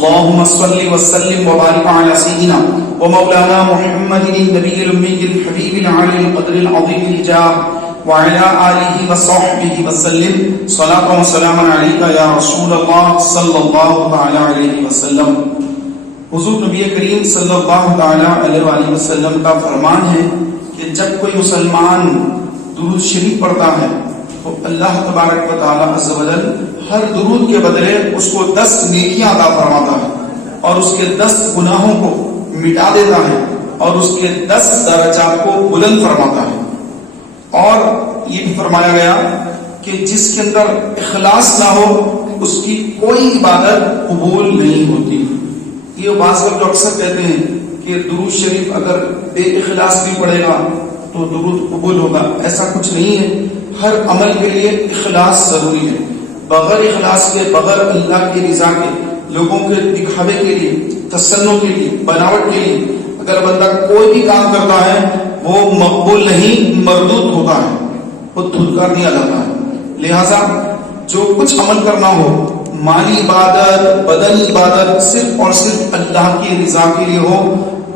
اللهم صل وسلم وبارك على سيدنا ومولانا محمد النبي الأمي الحبيب العالي القدر العظيم الجاه وعلى آله وصحبه وسلم صلاة وسلام عليك يا رسول الله صلى الله تعالى عليه وسلم. حضور نبی کریم صلی اللہ تعالی علیہ وآلہ وسلم کا فرمان ہے کہ جب کوئی مسلمان درود شریف پڑھتا ہے تو اللہ تبارک و تعالی عز و جل ہر درود کے بدلے اس کو 10 نیکیاں عطا فرماتا ہے اور اس کے 10 گناہوں کو مٹا دیتا ہے اور اس کے 10 درجات کو بلند فرماتا ہے. اور یہ بھی فرمایا گیا کہ جس کے اندر اخلاص نہ ہو اس کی کوئی عبادت قبول نہیں ہوتی. یہ بعض لوگ اکثر کہتے ہیں کہ درود شریف اگر بے اخلاص بھی پڑھے گا تو درود قبول ہوگا. ایسا کچھ نہیں ہے. ہر عمل کے لیے اخلاص ضروری ہے. بغیر اخلاص کے، بغیر اللہ کی رضا کے، لوگوں کے دکھاوے کے لیے، تصنع کے لیے، بناوٹ کے لیے اگر بندہ کوئی بھی کام کرتا ہے وہ مقبول نہیں، مردود ہوتا ہے، وہ دھلکار دیا جاتا ہے. لہذا جو کچھ عمل کرنا ہو، مالی عبادت، بدنی عبادت، صرف اور صرف اللہ کی رضا کے لیے ہو،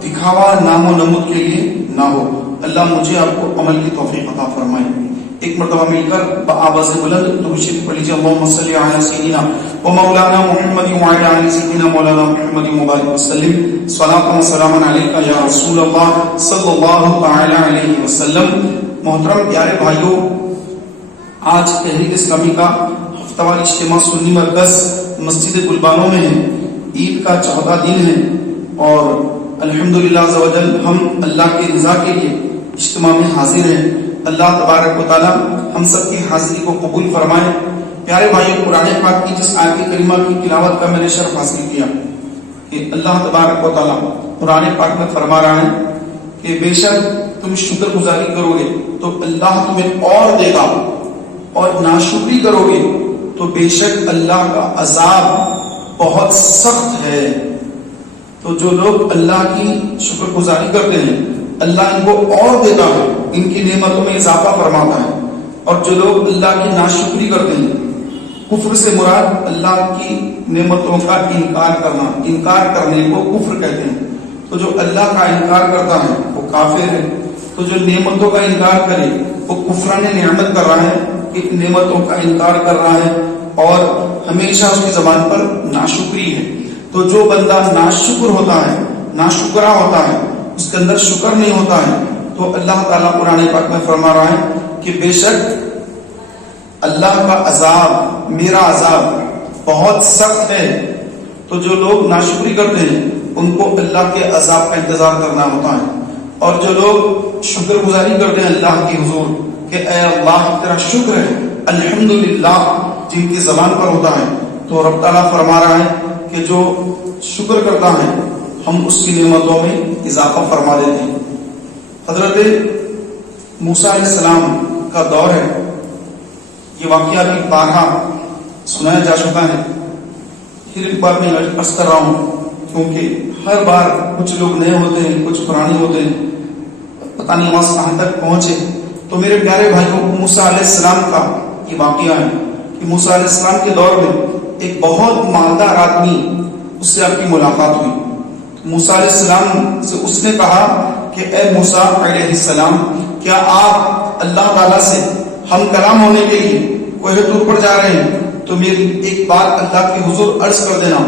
دکھاوا نام و نمود کے لیے نہ ہو. اللہ مجھے آپ کو عمل کی توفیق عطا فرمائے. ایک مرتبہ مل کر بآواز بلند درود شریف پڑھ لیجیے. اللهم صل علی سیدنا و مولانا محمد وعلی آل سیدنا مولانا محمد مبارک وسلم صلاۃ و سلام علیک یا رسول اللہ صلی اللہ تعالی علیہ وسلم. محترم پیارے بھائیوں، آج تحریک اسلامی کا ہفتہ وار اجتماع سنی مرکز مسجد گلبانوں میں ہے. عید کا 14 دن ہے اور الحمدللہ عز و جل ہم اللہ کی رضا کے لیے اجتماع میں حاضر ہیں. اللہ تبارک و تعالی ہم سب کی حاضری کو قبول فرمائے. پیارے بھائیوں، قرآن پاک کی جس آیت کریمہ کی تلاوت کا میں نے شرف حاصل کیا کہ اللہ تبارک و تعالی قرآن پاک میں فرما رہا ہے کہ بے شک تم شکر گزاری کرو گے تو اللہ تمہیں اور دے گا، اور ناشکری کرو گے تو بے شک اللہ کا عذاب بہت سخت ہے. تو جو لوگ اللہ کی شکر گزاری کرتے ہیں اللہ ان کو اور دیتا ہے، ان کی نعمتوں میں اضافہ فرماتا ہے. اور جو لوگ اللہ کی ناشکری کرتے ہیں، کفر سے مراد اللہ کی نعمتوں کا انکار کرنا، انکار کرنے کو کفر کہتے ہیں. تو جو اللہ کا انکار کرتا ہے وہ کافر ہے. تو جو نعمتوں کا انکار کرے وہ کفران نعمت کر رہا ہے، کہ نعمتوں کا انکار کر رہا ہے اور ہمیشہ اس کی زبان پر ناشکری ہے. تو جو بندہ ناشکر ہوتا ہے، ناشکرا ہوتا ہے، اس کے اندر شکر نہیں ہوتا ہے، تو اللہ تعالیٰ قرآن پاک میں فرما رہا ہے کہ بے شک اللہ کا عذاب، میرا عذاب بہت سخت ہے. تو جو لوگ ناشکری کرتے ہیں ان کو اللہ کے عذاب کا انتظار کرنا ہوتا ہے. اور جو لوگ شکر گزاری کرتے ہیں اللہ کی حضور کہ اے اللہ تیرا شکر ہے، الحمدللہ جن کی زبان پر ہوتا ہے، تو رب تعالیٰ فرما رہا ہے کہ جو شکر کرتا ہے ہم اس کی نعمتوں میں اضافہ فرما دیتے ہیں. حضرت موسیٰ علیہ السلام کا دور ہے. یہ واقعہ بھی بارہا سنایا جا چکا ہے. پھر ایک بار میں عرض کر رہا ہوں کیونکہ ہر بار کچھ لوگ نئے ہوتے ہیں، کچھ پرانے ہوتے ہیں، پتہ نہیں آواز کہاں تک پہنچے. تو میرے پیارے بھائیوں، موسیٰ علیہ السلام کا یہ واقعہ ہے کہ موسیٰ علیہ السلام کے دور میں ایک بہت مالدار آدمی، اس سے آپ کی ملاقات ہوئی. موسیٰ علیہ السلام سے اس نے کہا کہ اے موسیٰ علیہ السلام، کیا آپ اللہ تعالیٰ سے ہم کلام ہونے کے لیے کوہ طور پر جا رہے ہیں تو میری ایک بات اللہ کے حضور عرض کر دینا.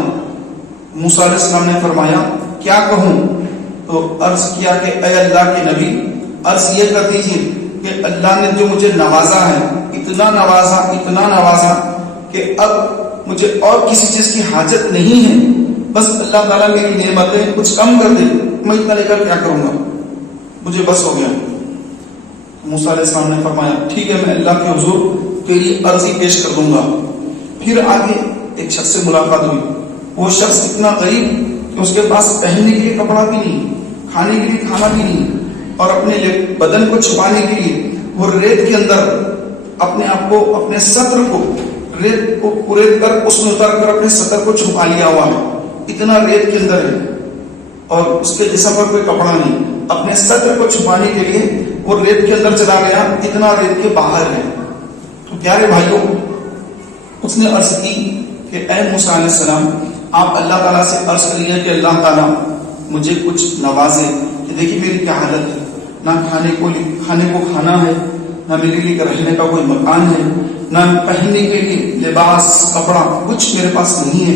موسیٰ علیہ السلام نے فرمایا کیا کہوں؟ تو عرض کیا کہ اے اللہ کے نبی، عرض یہ کر دیجیے کہ اللہ نے جو مجھے نوازا ہے، اتنا نوازا کہ اب مجھے اور کسی چیز کی حاجت نہیں ہے، بس اللہ تعالیٰ میری نعمتیں کچھ کم کر دے، میں اتنا لے کر کیا کروں گا، مجھے بس ہو گیا. موسیٰ علیہ السلام نے فرمایا ٹھیک ہے، میں اللہ کے حضور تیری عرضی پیش کر دوں گا. پھر آگے ایک شخص سے ملاقات ہوئی. وہ شخص اتنا غریب کہ اس کے پاس پہننے کے لیے کپڑا بھی نہیں، کھانے کے لیے کھانا بھی نہیں، اور اپنے بدن کو چھپانے کے لیے وہ ریت کے اندر اپنے آپ کو، اپنے سطر کو ریت کو قریت کر اس میں اتر کر اپنے سطر کو چھپا لیا ہوا ہے. اتنا ریت کے اندر ہے اور اس کے جسم پر کوئی کپڑا نہیں. اپنے سطر کو چھپانے کے لیے وہ ریت کے اندر چلا گیا، اتنا ریت کے باہر ہے. تو پیارے بھائیوں، اس نے عرض کی کہ اے موسیٰ علیہ السلام، آپ اللہ تعالیٰ سے عرض کریے کہ اللہ تعالیٰ مجھے کچھ نوازے کہ دیکھیے میری کیا حالت ہے، نہ کھانے کو کھانا ہے، نہ میرے لیے رہنے کا کوئی مکان ہے، نہ پہننے کے لیے لباس کپڑا کچھ میرے پاس نہیں ہے.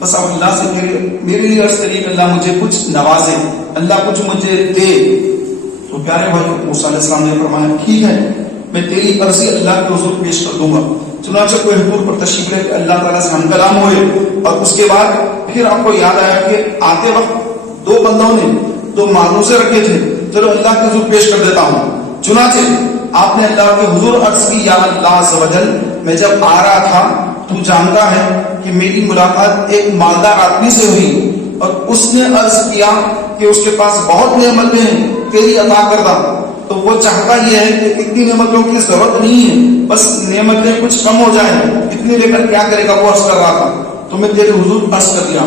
بس آپ اللہ سے میرے لیے عرض کریے کہ اللہ مجھے کچھ نوازے، اللہ کچھ مجھے دے. تو پیارے بھائی موسیٰ علیہ السلام نے فرمایا ٹھیک ہے میں تیری عرضی اللہ کے حضور پیش کر دوں گا. چنانچہ کوئی حضور پر تشریف لے اللہ تعالیٰ سے ہم کلام ہوئے، اور اس کے بعد پھر آپ کو یاد آیا کہ آتے وقت دو بندوں نے دو مانوسے رکھے تھے، چلو اللہ کے حضور پیش کر دیتا ہوں. چنانچہ آپ نے اللہ کے حضور عرض کی یا اللہ عز و جل میں جب آ رہا تھا تو جانتا ہے کہ میری ملاقات ایک مالدار آدمی سے ہوئی، اور اس نے عرض کیا کہ اس کے پاس بہت نعمتیں ہیں تیری عطا کردہ. تو وہ چاہتا یہ ہے کہ اتنی نعمتوں کی ضرورت نہیں ہے، بس نعمتیں کچھ کم ہو جائیں، اتنی لے کر کیا کرے گا. وہ عرض کر رہا تھا تو میں تیرے حضور عرض کر دیا.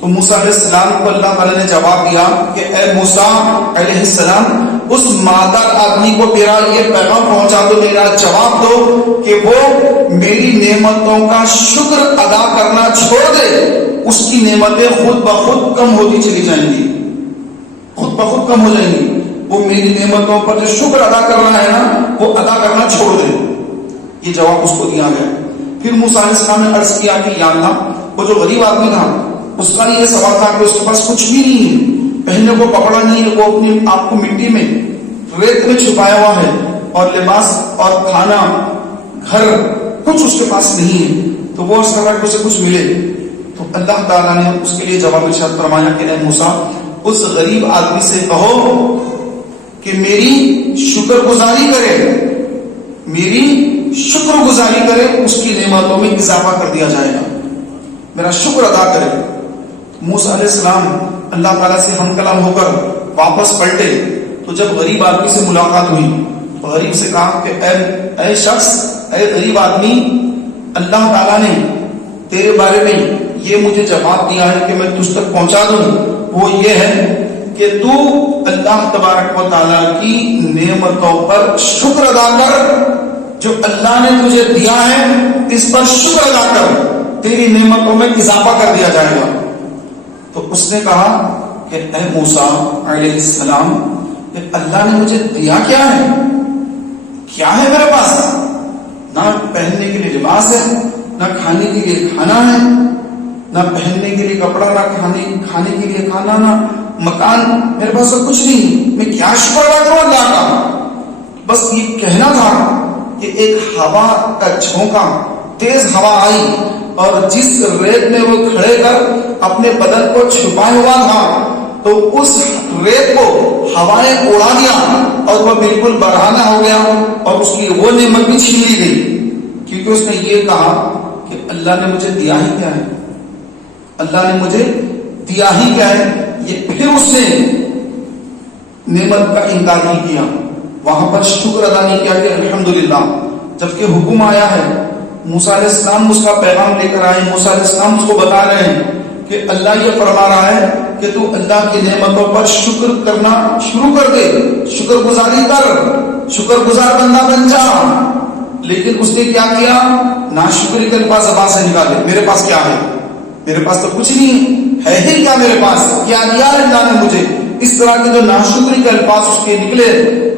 تو موسیٰ علیہ السلام کو اللہ تعالیٰ نے جواب دیا کہ اے موسیٰ علیہ السلام اس مالدار آدمی کو میرا یہ پیغام پہنچا دو، میرا جواب دو کہ وہ میری نعمتوں کا شکر ادا کرنا چھوڑ دے، اس کی نعمتیں خود بخود کم ہوتی چلی جائیں گی، خود بخود کم ہو جائیں گی. وہ میری نعمتوں پر جو شکر ادا کر رہا ہے نا وہ ادا کرنا چھوڑ دے. یہ جواب اس کو دیا گیا. پھر موسیٰ علیہ السلام نے عرض کیا کہ یا اللہ وہ جو غریب آدمی تھا اس کا یہ سوال تھا کہ اس کے پاس کچھ بھی نہیں ہے، پہننے کو کپڑا نہیں ہے، وہ اپنی آپ کو مٹی میں ریت میں چھپایا ہوا ہے، اور لباس اور کھانا گھر کچھ اس کے پاس نہیں ہے. تو وہ اس طرح اسے کچھ ملے. تو اللہ تعالیٰ نے اس کے لیے جواب ارشاد فرمایا کہ اے موسیٰ اس غریب آدمی سے کہو کہ میری شکر گزاری کرے، میری شکر گزاری کرے، اس کی نعمتوں میں اضافہ کر دیا جائے گا، میرا شکر ادا کرے. موسیٰ علیہ السلام اللہ تعالیٰ سے ہم کلام ہو کر واپس پلٹے تو جب غریب آدمی سے ملاقات ہوئی تو غریب سے کہا کہ اے شخص، اے غریب آدمی، اللہ تعالیٰ نے تیرے بارے میں یہ مجھے جواب دیا ہے کہ میں تجھ تک پہنچا دوں. وہ یہ ہے کہ تو اللہ تبارک و تعالیٰ کی نعمتوں پر شکر ادا کر، جو اللہ نے تجھے دیا ہے اس پر شکر ادا کر، تیری نعمتوں میں اضافہ کر دیا جائے گا. تو اس نے کہا کہ اے موسیٰ علیہ السلام کہ اللہ نے مجھے دیا کیا ہے؟ کیا ہے میرے پاس؟ نہ پہننے کے لیے لباس ہے، نہ کھانے کے لیے کھانا ہے، نہ پہننے کے لیے کپڑا، نہ کھانے کے لیے کھانا، نہ مکان، میرے پاس سب کچھ نہیں. میں کیا شکر ادا کروں اللہ کا؟ بس یہ کہنا تھا کہ ایک ہوا کا جھونکا، تیز ہوا آئی اور جس ریت میں وہ کھڑے کر اپنے بدن کو چھپائے ہوا تھا تو اس ریت کو ہوائیں اڑا دیا اور وہ بالکل برہنہ ہو گیا، اور اس کی وہ نعمت بھی چھین لی گئی، کیونکہ اس نے یہ کہا کہ اللہ نے مجھے دیا ہی کیا ہے، اللہ نے مجھے دیا ہی کیا ہے. یہ پھر اس نے نعمت کا انکار نہیں کیا، وہاں پر شکر ادا نہیں کیا کہ الحمدللہ. جبکہ حکم آیا ہے، موسیٰ علیہ السلام اس کا پیغام لے کر آئے، موسیٰ علیہ السلام اس کو بتا رہے ہیں کہ اللہ یہ فرما رہا ہے کہ تو اللہ کی نعمتوں پر شکر کرنا شروع کر دے، شکر گزاری کر، شکر گزار بندہ بن جا. لیکن اس نے کیا کیا؟ ناشکری کے الفاظ زبان سے نکالے. میرے پاس کیا ہے؟ میرے پاس تو کچھ نہیں ہے ہی کیا میرے پاس، کیا دیا اللہ نے مجھے؟ اس طرح کے جو ناشکری کے الفاظ اس کے نکلے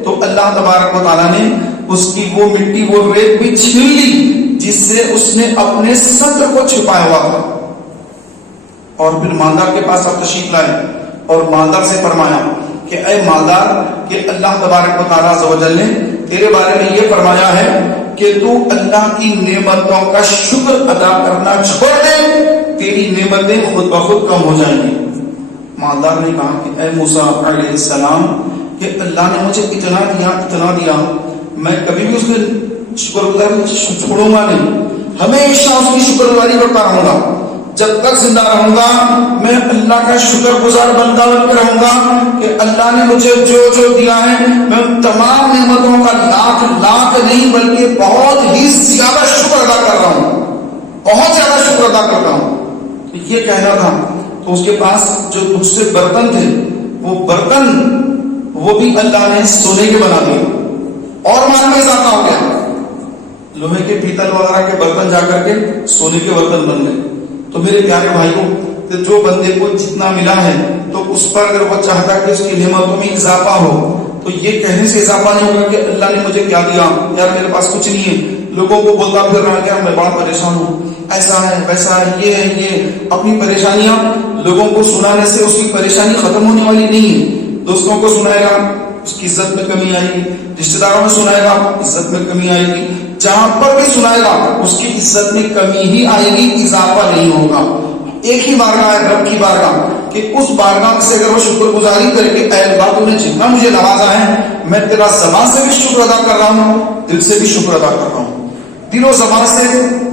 تو اللہ تبارک و تعالیٰ نے اس کی وہ مٹی، وہ ریت بھی چھین لی جس سے اس نے اپنے ستر کو چھپایا ہوا تھا. اور پھر مالدار کے پاس آپ تشریف لائے اور مالدار سے فرمایا کہ اے مالدار، کہ اللہ تبارک و تعالیٰ عز و جل نے تیرے بارے میں یہ فرمایا ہے کہ تو اللہ کی نعمتوں کا شکر ادا کرنا چھوڑ دے، تیری نعمتیں خود بخود کم ہو جائیں گی. مالدار نے کہا کہ اے موسیٰ علیہ السلام کہ اللہ نے مجھے اتنا دیا، میں کبھی بھی اس کے شکر گزاری چھوڑوں گا نہیں، ہمیشہ اس کی شکر گزاری کرتا رہوں گا. جب تک زندہ رہوں گا میں اللہ کا شکر گزار بندہ بن کے رہوں گا کہ اللہ نے مجھے جو جو دیا ہے میں تمام نعمتوں کا لاکھ نہیں بلکہ بہت ہی زیادہ شکر ادا کر رہا ہوں، بہت زیادہ شکر ادا کر رہا ہوں. یہ کہنا تھا. تو اس کے پاس جو دوسرے برتن تھے وہ برتن وہ بھی اللہ نے سونے کے بنا دیے اور مال میں اضافہ ہو گیا. لوہے کے پیتل وغیرہ کے برتن جا کر کے سونے کے برتن بن گئے. تو میرے پیارے بھائیوں کہ جو بندے کو جتنا ملا ہے تو اس پر اگر وہ چاہتا کہ اس کی نعمتوں میں اضافہ ہو تو یہ کہنے سے اضافہ نہیں ہوگا کہ اللہ نے مجھے کیا دیا، یار میرے پاس کچھ نہیں ہے، لوگوں کو بولتا پھر رہا کہ میں بڑا پریشان ہوں، ایسا ہے ویسا ہے، یہ ہے، یہ اپنی پریشانیاں لوگوں کو سنانے سے اس کی پریشانی ختم ہونے والی نہیں ہے۔ دوستوں کو سنائے گا اس کی عزت میں کمی آئے گی، رشتے داروں میں سنائے گا عزت میں کمی آئے گی، جہاں پر بھی سنائے گا اس کی عزت میں کمی ہی آئے گی، اضافہ نہیں ہوگا۔ ایک ہی بارگاہ ہے رب کی بارگاہ، کہ اس بارگاہ سے اگر وہ شکر گزاری کرے کہ اے اللہ تو نے جتنا مجھے نوازا ہے میں تیرا زبان سے بھی شکر ادا کر رہا ہوں، دل سے بھی شکر ادا کر رہا ہوں، دل و زبان سے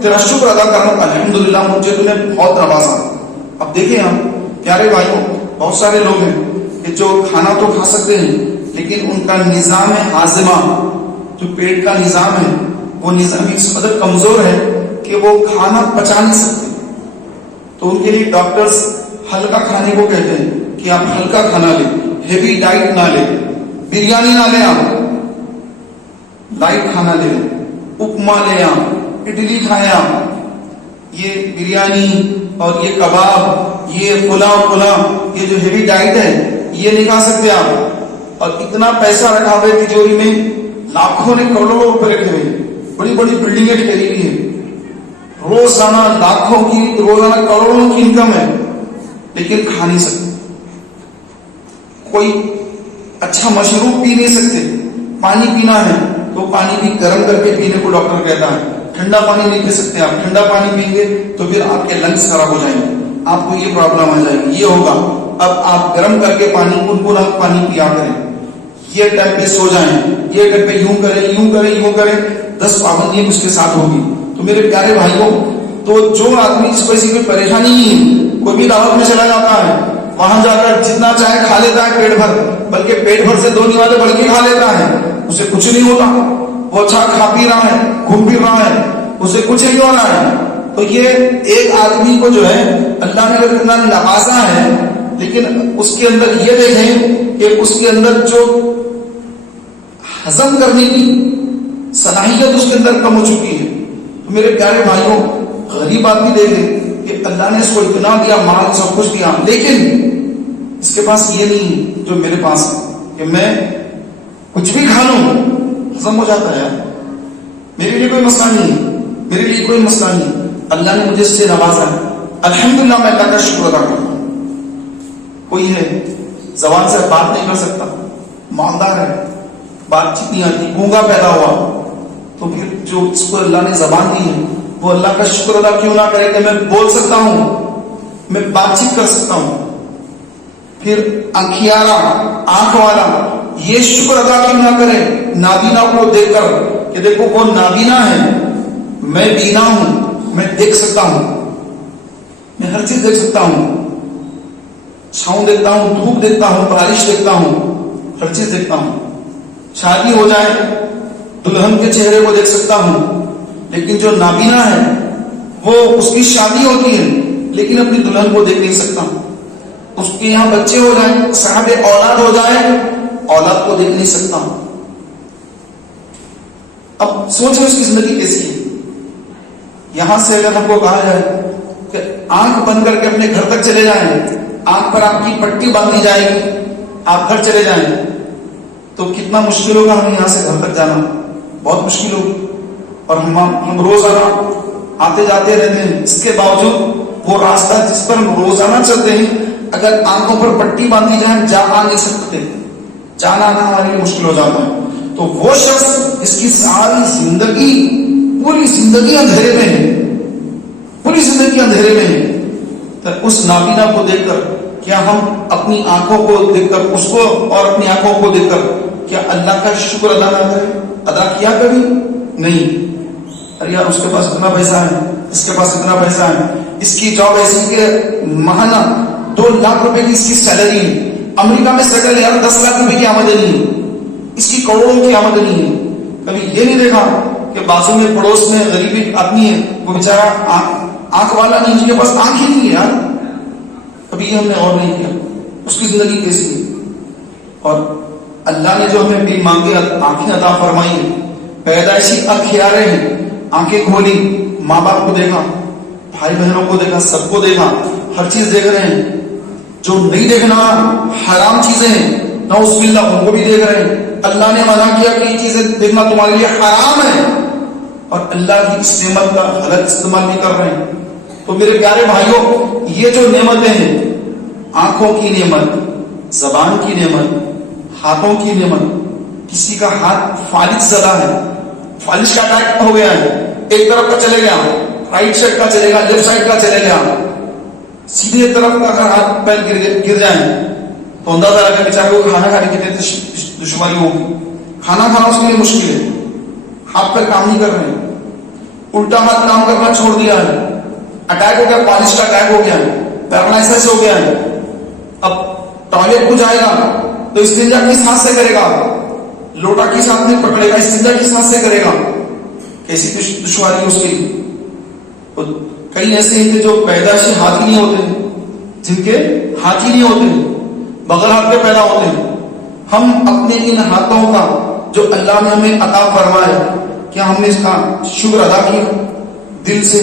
تیرا شکر ادا کر رہا ہوں، الحمدللہ مجھے تو نے بہت نوازا۔ اب دیکھیں ہم پیارے بھائیوں، بہت سارے لوگ ہیں کہ جو کھانا تو کھا سکتے ہیں لیکن ان کا نظام ہاضمہ، جو پیٹ کا نظام ہے وہ نظام اس قدر کمزور ہے کہ وہ کھانا پچا نہیں سکتے، تو ان کے لیے ڈاکٹرز ہلکا کھانے کو کہتے ہیں کہ آپ ہلکا کھانا لیں، ہیوی ڈائٹ نہ لیں، بریانی نہ لیں، آپ لائٹ کھانا لیں، اپما لیں، آپ اڈلی کھائیں، آپ یہ بریانی اور یہ کباب، یہ پلاؤ، یہ جو ہیوی ڈائٹ ہے یہ نہیں کھا سکتے آپ۔ اور اتنا پیسہ رکھا ہوئے تجوری میں، لاکھوں نے کروڑوں روپے رکھے ہوئے، بڑی بڑی بلڈنگیں ٹھہری ہوئی ہیں، روزانہ لاکھوں کی، روزانہ کروڑوں کی انکم ہے، لیکن کھا نہیں سکتے، کوئی اچھا مشروب پی نہیں سکتے، پانی پینا ہے تو پانی بھی گرم کر کے پینے کو ڈاکٹر کہتا ہے، ٹھنڈا پانی نہیں پی سکتے آپ، ٹھنڈا پانی پئیں گے تو پھر آپ کے لنگس خراب ہو جائیں گے، آپ کو یہ پرابلم آ جائے گی، یہ ہوگا۔ اب آپ گرم کر کے پانی، گنگنا پانی پیا کریں، یہ ٹائم پہ سو جائیں، یہ ٹائم پہ یوں کریں، 10 پابندیاں اس کے ساتھ ہوگی۔ تو میرے پیارے بھائیوں، تو جو آدمی اس کو ایسی کوئی پریشانی نہیں ہے، کوئی بھی دعوت میں چلا جاتا ہے، وہاں جا کر جتنا چاہے کھا لیتا ہے پیٹ بھر، بلکہ پیٹ بھر سے 2 نوالے بڑھ کے کھا لیتا ہے، اسے کچھ نہیں ہوتا، وہ اچھا کھا پی رہا ہے، گھوم پھر رہا ہے، اسے کچھ نہیں ہو رہا ہے۔ تو یہ ایک آدمی کو جو ہے اللہ نے اگر اتنا نوازا ہے، لیکن اس کے اندر یہ دیکھیں کہ اس کے اندر جو ہضم کرنے کی صلاحیت اس کے اندر کم ہو چکی ہے۔ تو میرے پیارے بھائیوں، غریب آدمی دیکھیں کہ اللہ نے اس کو اتنا دیا، مال سب کچھ دیا، لیکن اس کے پاس یہ نہیں جو میرے پاس ہے کہ میں کچھ بھی کھا لوں ہضم ہو جاتا ہے، میرے لیے کوئی مسئلہ نہیں، اللہ نے مجھے اس سے نوازا ہے، الحمدللہ میں اللہ کا شکر ادا کرتا ہوں۔ کوئی ہے زبان سے بات نہیں کر سکتا، مالدار ہے، بات چیت نہیں آتی، گونگا پیدا ہوا، تو پھر جو اس کو اللہ نے زبان دی ہے وہ اللہ کا شکر ادا کیوں نہ کرے کہ میں بول سکتا ہوں، میں بات چیت کر سکتا ہوں۔ پھر آنکھیارا، آنکھ والا، یہ شکر ادا کیوں نہ کرے نابینا کو دیکھ کر کہ دیکھو وہ نابینا ہے، میں بینا ہوں، میں دیکھ سکتا ہوں، میں ہر چیز دیکھ سکتا ہوں، چھاؤں دیکھتا ہوں، دھوپ دیکھتا ہوں، بارش دیکھتا ہوں، ہر چیز دیکھتا ہوں۔ شادی ہو جائے دلہن کے چہرے کو دیکھ سکتا ہوں، لیکن جو نابینا ہے وہ اس کی شادی ہوتی ہے لیکن اپنی دلہن کو دیکھ نہیں سکتا، اس کے یہاں بچے ہو جائیں، صاحب اولاد ہو جائے، اولاد کو دیکھ نہیں سکتا۔ اب سوچیں اس کی زندگی کیسی ہے۔ یہاں سے اگر ہم کو کہا جائے کہ آنکھ بند کر کے اپنے گھر تک چلے جائیں، آنکھ پر آپ کی پٹی باندھی جائے گی، آپ گھر چلے جائیں، تو کتنا مشکل ہوگا ہمیں یہاں سے گھر تک جانا، بہت مشکل ہوگی۔ اور ہم روزانہ آتے جاتے رہتے ہیں، اس کے باوجود وہ راستہ جس پر ہم روزانہ چلتے ہیں اگر آنکھوں پر پٹی باندھی جائے جا آ نہیں سکتے، جانا آنا ہمارے لیے مشکل ہو جاتا ہے۔ تو وہ شخص جس کی ساری زندگی، پوری زندگی اندھیرے میں ہے، پوری زندگی اندھیرے میں ہے، تو اس نابینا کو دیکھ کر کیا ہم اپنی آنکھوں کو دیکھ کر اس کو اور اپنی آنکھوں کو دیکھ کر کیا اللہ کا شکر ادا نہ کریں؟ ادا کیا کبھی نہیں؟ ارے یار اس کے پاس اتنا پیسہ ہے، اس کے پاس اتنا پیسہ ہے، اس کی جاب ایسی کہ ماہانہ 2 لاکھ روپے کی اس کی سیلری ہے، امریکہ میں سیٹل ہے، یار 10 لاکھ روپے کی آمدنی ہے، اس کی کروڑوں کی آمدنی ہے۔ کبھی یہ نہیں دیکھا کہ بازو میں پڑوس میں غریب آدمی ہے، وہ بیچارہ آنکھ والا نہیں، اس کے پاس آنکھ ہی نہیں ہے یار، کبھی یہ ہم نے غور نہیں کیا اس کی زندگی کیسی ہے۔ اور اللہ نے جو ہمیں بھی مانگے آنکھیں عطا فرمائی ہیں، پیدائشی اکھیارے ہیں، آنکھیں کھولی، ماں باپ کو دیکھا، بھائی بہنوں کو دیکھا، سب کو دیکھا، ہر چیز دیکھ رہے ہیں. جو نہیں دیکھنا حرام چیزیں ہیں نعوذ باللہ ان کو بھی دیکھ رہے ہیں. اللہ نے منع کیا کہ یہ چیزیں دیکھنا تمہارے لیے حرام ہے اور اللہ کی اس نعمت کا غلط استعمال بھی کر رہے ہیں. تو میرے پیارے بھائیوں یہ جو نعمتیں ہیں آنکھوں کی نعمت, زبان کی نعمت, ہاتھوں کی نعمت. کسی کا ہاتھ فالج زدہ ہے, فالج کا اٹیک ہو گیا ہے, ایک طرف کا چلے گیا, رائٹ سائڈ کا چلے گا, لیفٹ سائڈ کا چلے گیا, سیدھے طرف کا اگر ہاتھ پیر گر جائیں تو اندازہ لگا بیچارے کو کھانا کھانے کی کتنی دشواری ہوگی. کھانا کھانا اس کے لیے مشکل ہے, ہاتھ پیر کام نہیں کر رہے ہیں, الٹا ہاتھ کام کرنا چھوڑ دیا ہے, اٹیک ہو گیا, پالش کا اٹیک ہو گیا ہے, پیرالائسس ہو گیا ہے. اب ٹوائلٹ کو جائے گا تو استنجا کس ہاتھ سے کرے گا, لوٹا کس ہاتھ میں پکڑے گا, استنجا کس ہاتھ سے کرے گا, کیسی دشواری اس کی. کئی ایسے ہیں جو پیدائشی ہاتھ ہی نہیں ہوتے, جن کے ہاتھ ہی نہیں ہوتے, بغیر ہاتھ کے پیدا ہوتے ہیں. ہم اپنے ان ہاتھوں کا جو اللہ نے ہمیں عطا فرمایا, کیا ہم نے اس کا شکر ادا کیا دل سے,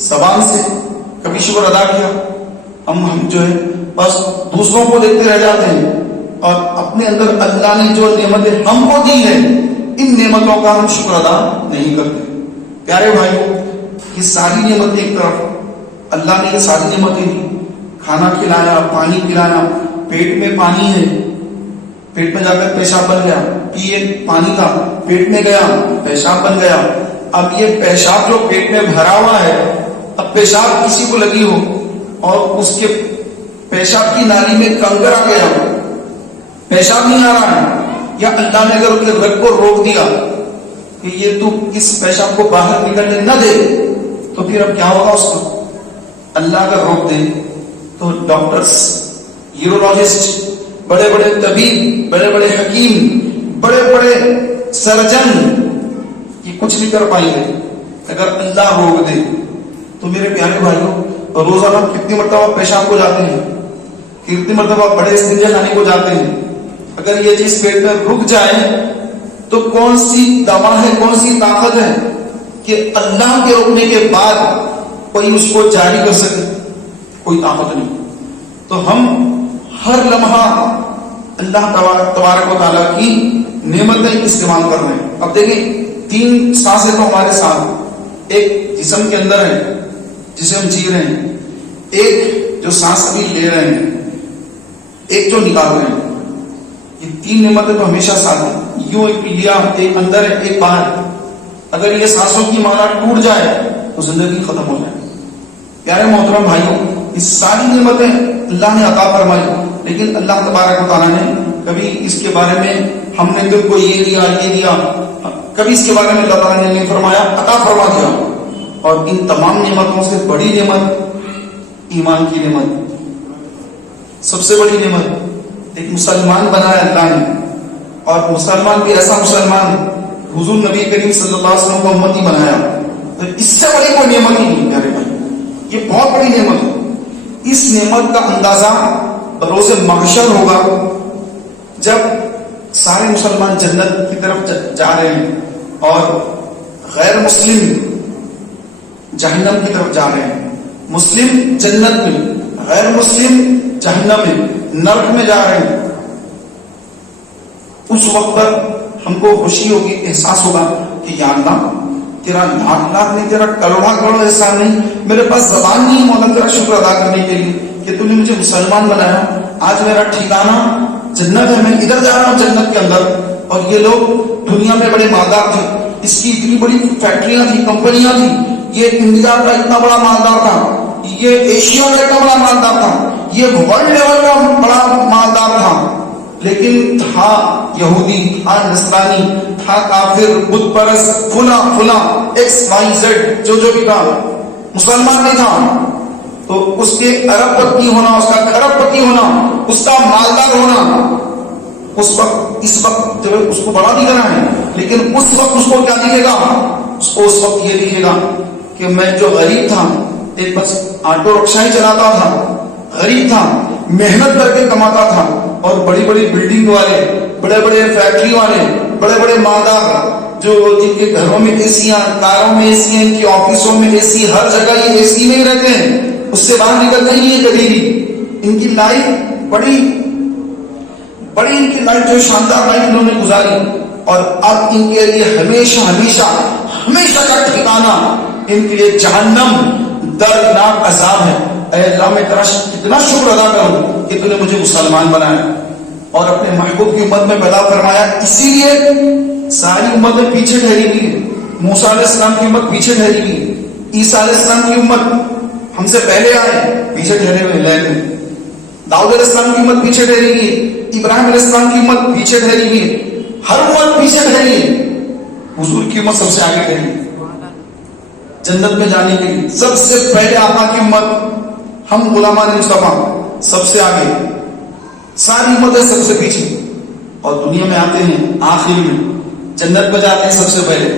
زبان سے کبھی شکر ادا کیا؟ ہم جو ہے بس دوسروں کو دیکھتے رہ جاتے ہیں اور اپنے اندر اللہ نے جو نعمتیں ہم کو دی ہیں ان نعمتوں کا ہم شکر ادا نہیں کرتے. پیارے بھائیوں یہ ساری نعمتیں ایک طرف, اللہ نے یہ ساری نعمتیں دی, کھانا کھلایا, پانی پلانا, پیٹ میں پانی ہے, پیٹ میں جا کر پیشاب بن گیا, پیے پانی کا, پیٹ میں گیا پیشاب بن گیا. اب یہ پیشاب جو پیٹ میں بھرا ہوا ہے, اب پیشاب کسی کو لگی ہو اور اس کے پیشاب کی نالی میں کنکر آ گیا, پیشاب نہیں آ رہا ہے, یا اللہ نے اگر اس کے رگ کو روک دیا کہ یہ تو اس پیشاب کو باہر نکلنے نہ دے, تو پھر اب کیا ہوگا اس کا؟ اللہ اگر روک دے تو ڈاکٹرز, یورولوجسٹ, بڑے بڑے طبیب, بڑے بڑے حکیم, بڑے بڑے سرجن یہ کچھ نہیں کر پائیں گے. اگر اللہ روک دے تو میرے پیارے بھائیوں روزانہ کتنی مرتبہ پیشاب کو جاتے ہیں, کتنی مرتبہ بڑے استنجا کھانے کو جاتے ہیں. اگر یہ چیز پیٹ میں رک جائے تو کون سی دوا ہے, کون سی طاقت ہے کہ اللہ کے روکنے کے بعد کوئی اس کو جاری کر سکے؟ کوئی طاقت نہیں. تو ہم ہر لمحہ اللہ تبارک و تعالیٰ کی نعمتیں استعمال کر رہے ہیں. اب دیکھیں 3 سانسیں تو ہمارے ساتھ ایک جسم کے اندر ہے جسے ہم جی رہے ہیں, ایک جو سانس ابھی لے رہے ہیں, ایک جو نکال رہے ہیں. یہ 3 نعمتیں تو ہمیشہ ساتھ ہیں. یوں ایک لیا, ایک اندر ہے, ایک باہر. اگر یہ سانسوں کی مالا ٹوٹ جائے تو زندگی ختم ہو جائے. پیارے محترم بھائیوں یہ ساری نعمتیں اللہ نے عطا فرمائی, لیکن اللہ تبارک و تعالیٰ نے کبھی اس کے بارے میں ہم نے تم کو یہ دیا یہ دیا, کبھی اس کے بارے میں اللہ تعالیٰ نے نہیں فرمایا, عطا فرما دیا. اور ان تمام نعمتوں سے بڑی نعمت ایمان کی نعمت, سب سے بڑی نعمت. ایک مسلمان بنایا اللہ نے, اور مسلمان بھی ایسا مسلمان حضور نبی کریم صلی اللہ علیہ وسلم کو امتی بنایا. تو اس سے بڑی کوئی نعمت ہی نہیں پیارے بھائی, یہ بہت بڑی نعمت ہے. اس نعمت کا اندازہ بروز محشر ہوگا جب سارے مسلمان جنت کی طرف جا رہے ہیں اور غیر مسلم جہنم کی طرف جا رہے ہیں. مسلم جنت میں, غیر مسلم جہنم میں, نرک میں جا رہے ہیں. اس وقت پر ہم کو خوشی ہوگی, احساس ہوگا کہ یا اللہ تیرا لاکھ نہیں, تیرا کروڑا کروڑ احسان نہیں, میرے پاس زبان نہیں مولا تیرا شکر ادا کرنے کے لیے کہ تو نے مجھے مسلمان بنایا. آج میرا ٹھکانہ جنت ہے, میں ادھر جا رہا ہوں جنت کے اندر. اور یہ لوگ دنیا میں بڑے مالدار تھے, اس کی اتنی بڑی فیکٹریاں تھی, کمپنیاں تھی, یہ انڈیا کا اتنا بڑا مالدار تھا, یہ ایشیا کا اتنا بڑا مالدار تھا, یہ ورلڈ لیول کا بڑا مالدار تھا. لیکن تھا یہودی, تھا نصرانی, تھا کافر, بت پرست, فلاں ایکس وائی زیڈ جو بھی تھا, مسلمان نہیں تھا. تو اس کے ارب پتی ہونا, اس کا کروڑ پتی ہونا, اس کا مالدار ہونا, اس وقت جب اس کو بڑا دکھنا ہے, لیکن اس وقت اس کو کیا دکھے گا؟ اس کو اس وقت یہ دکھے گا کہ میں جو غریب تھا, ایک بس آٹو رکشا ہی چلاتا تھا, غریب تھا, محنت کر کے کماتا تھا, اور بڑی بڑی بلڈنگ والے, بڑے بڑے فیکٹری والے, بڑے بڑے مالدار جو جن کے گھروں میں اے سیاں, کاروں میں اے سی ہیں, ان کی آفسوں میں اے سی, ہر جگہ یہ اے سی میں ہی رہتے ہیں, اس سے باہر نکلتے ہی نہیں ہے کبھی بھی. ان کی لائف بڑی ان کی لائف جو شاندار لائف انہوں نے گزاری, اور اب ان کے لیے ہمیشہ ہمیشہ ہمیشہ کا ٹھکانہ ان کے لیے جہنم, دردناک عذاب ہے. اے اللہ میں تیرا کتنا شکر ادا کروں کہ تو نے مجھے مسلمان بنایا اور اپنے محبوب کی امت میں پیدا فرمایا. اسی لیے ساری امتیں پیچھے ٹھہری ہوئی ہے. موسیٰ علیہ السلام کی امت پیچھے ٹھہری ہوئی, عیسیٰ علیہ السلام کی امت ہم سے پہلے آئے پیچھے ٹھہرے ہوئے لیکن داؤد علیہ السلام کی امت پیچھے ٹھہری ہوئی ہے, ابراہیم علیہ السلام کی امت پیچھے ٹھہری ہوئی ہے, ہر امت پیچھے ٹھہری ہے. حضور کی امت سب سے آگے ٹھہری, جنت میں جانے کے لیے سب سے پہلے آقا کی امت, ہم غلامان مصطفیٰ سب سے آگے, ساری امتیں سب سے پیچھے, اور دنیا میں آتے ہیں آخر میں, جنت میں جاتے ہیں سب سے پہلے.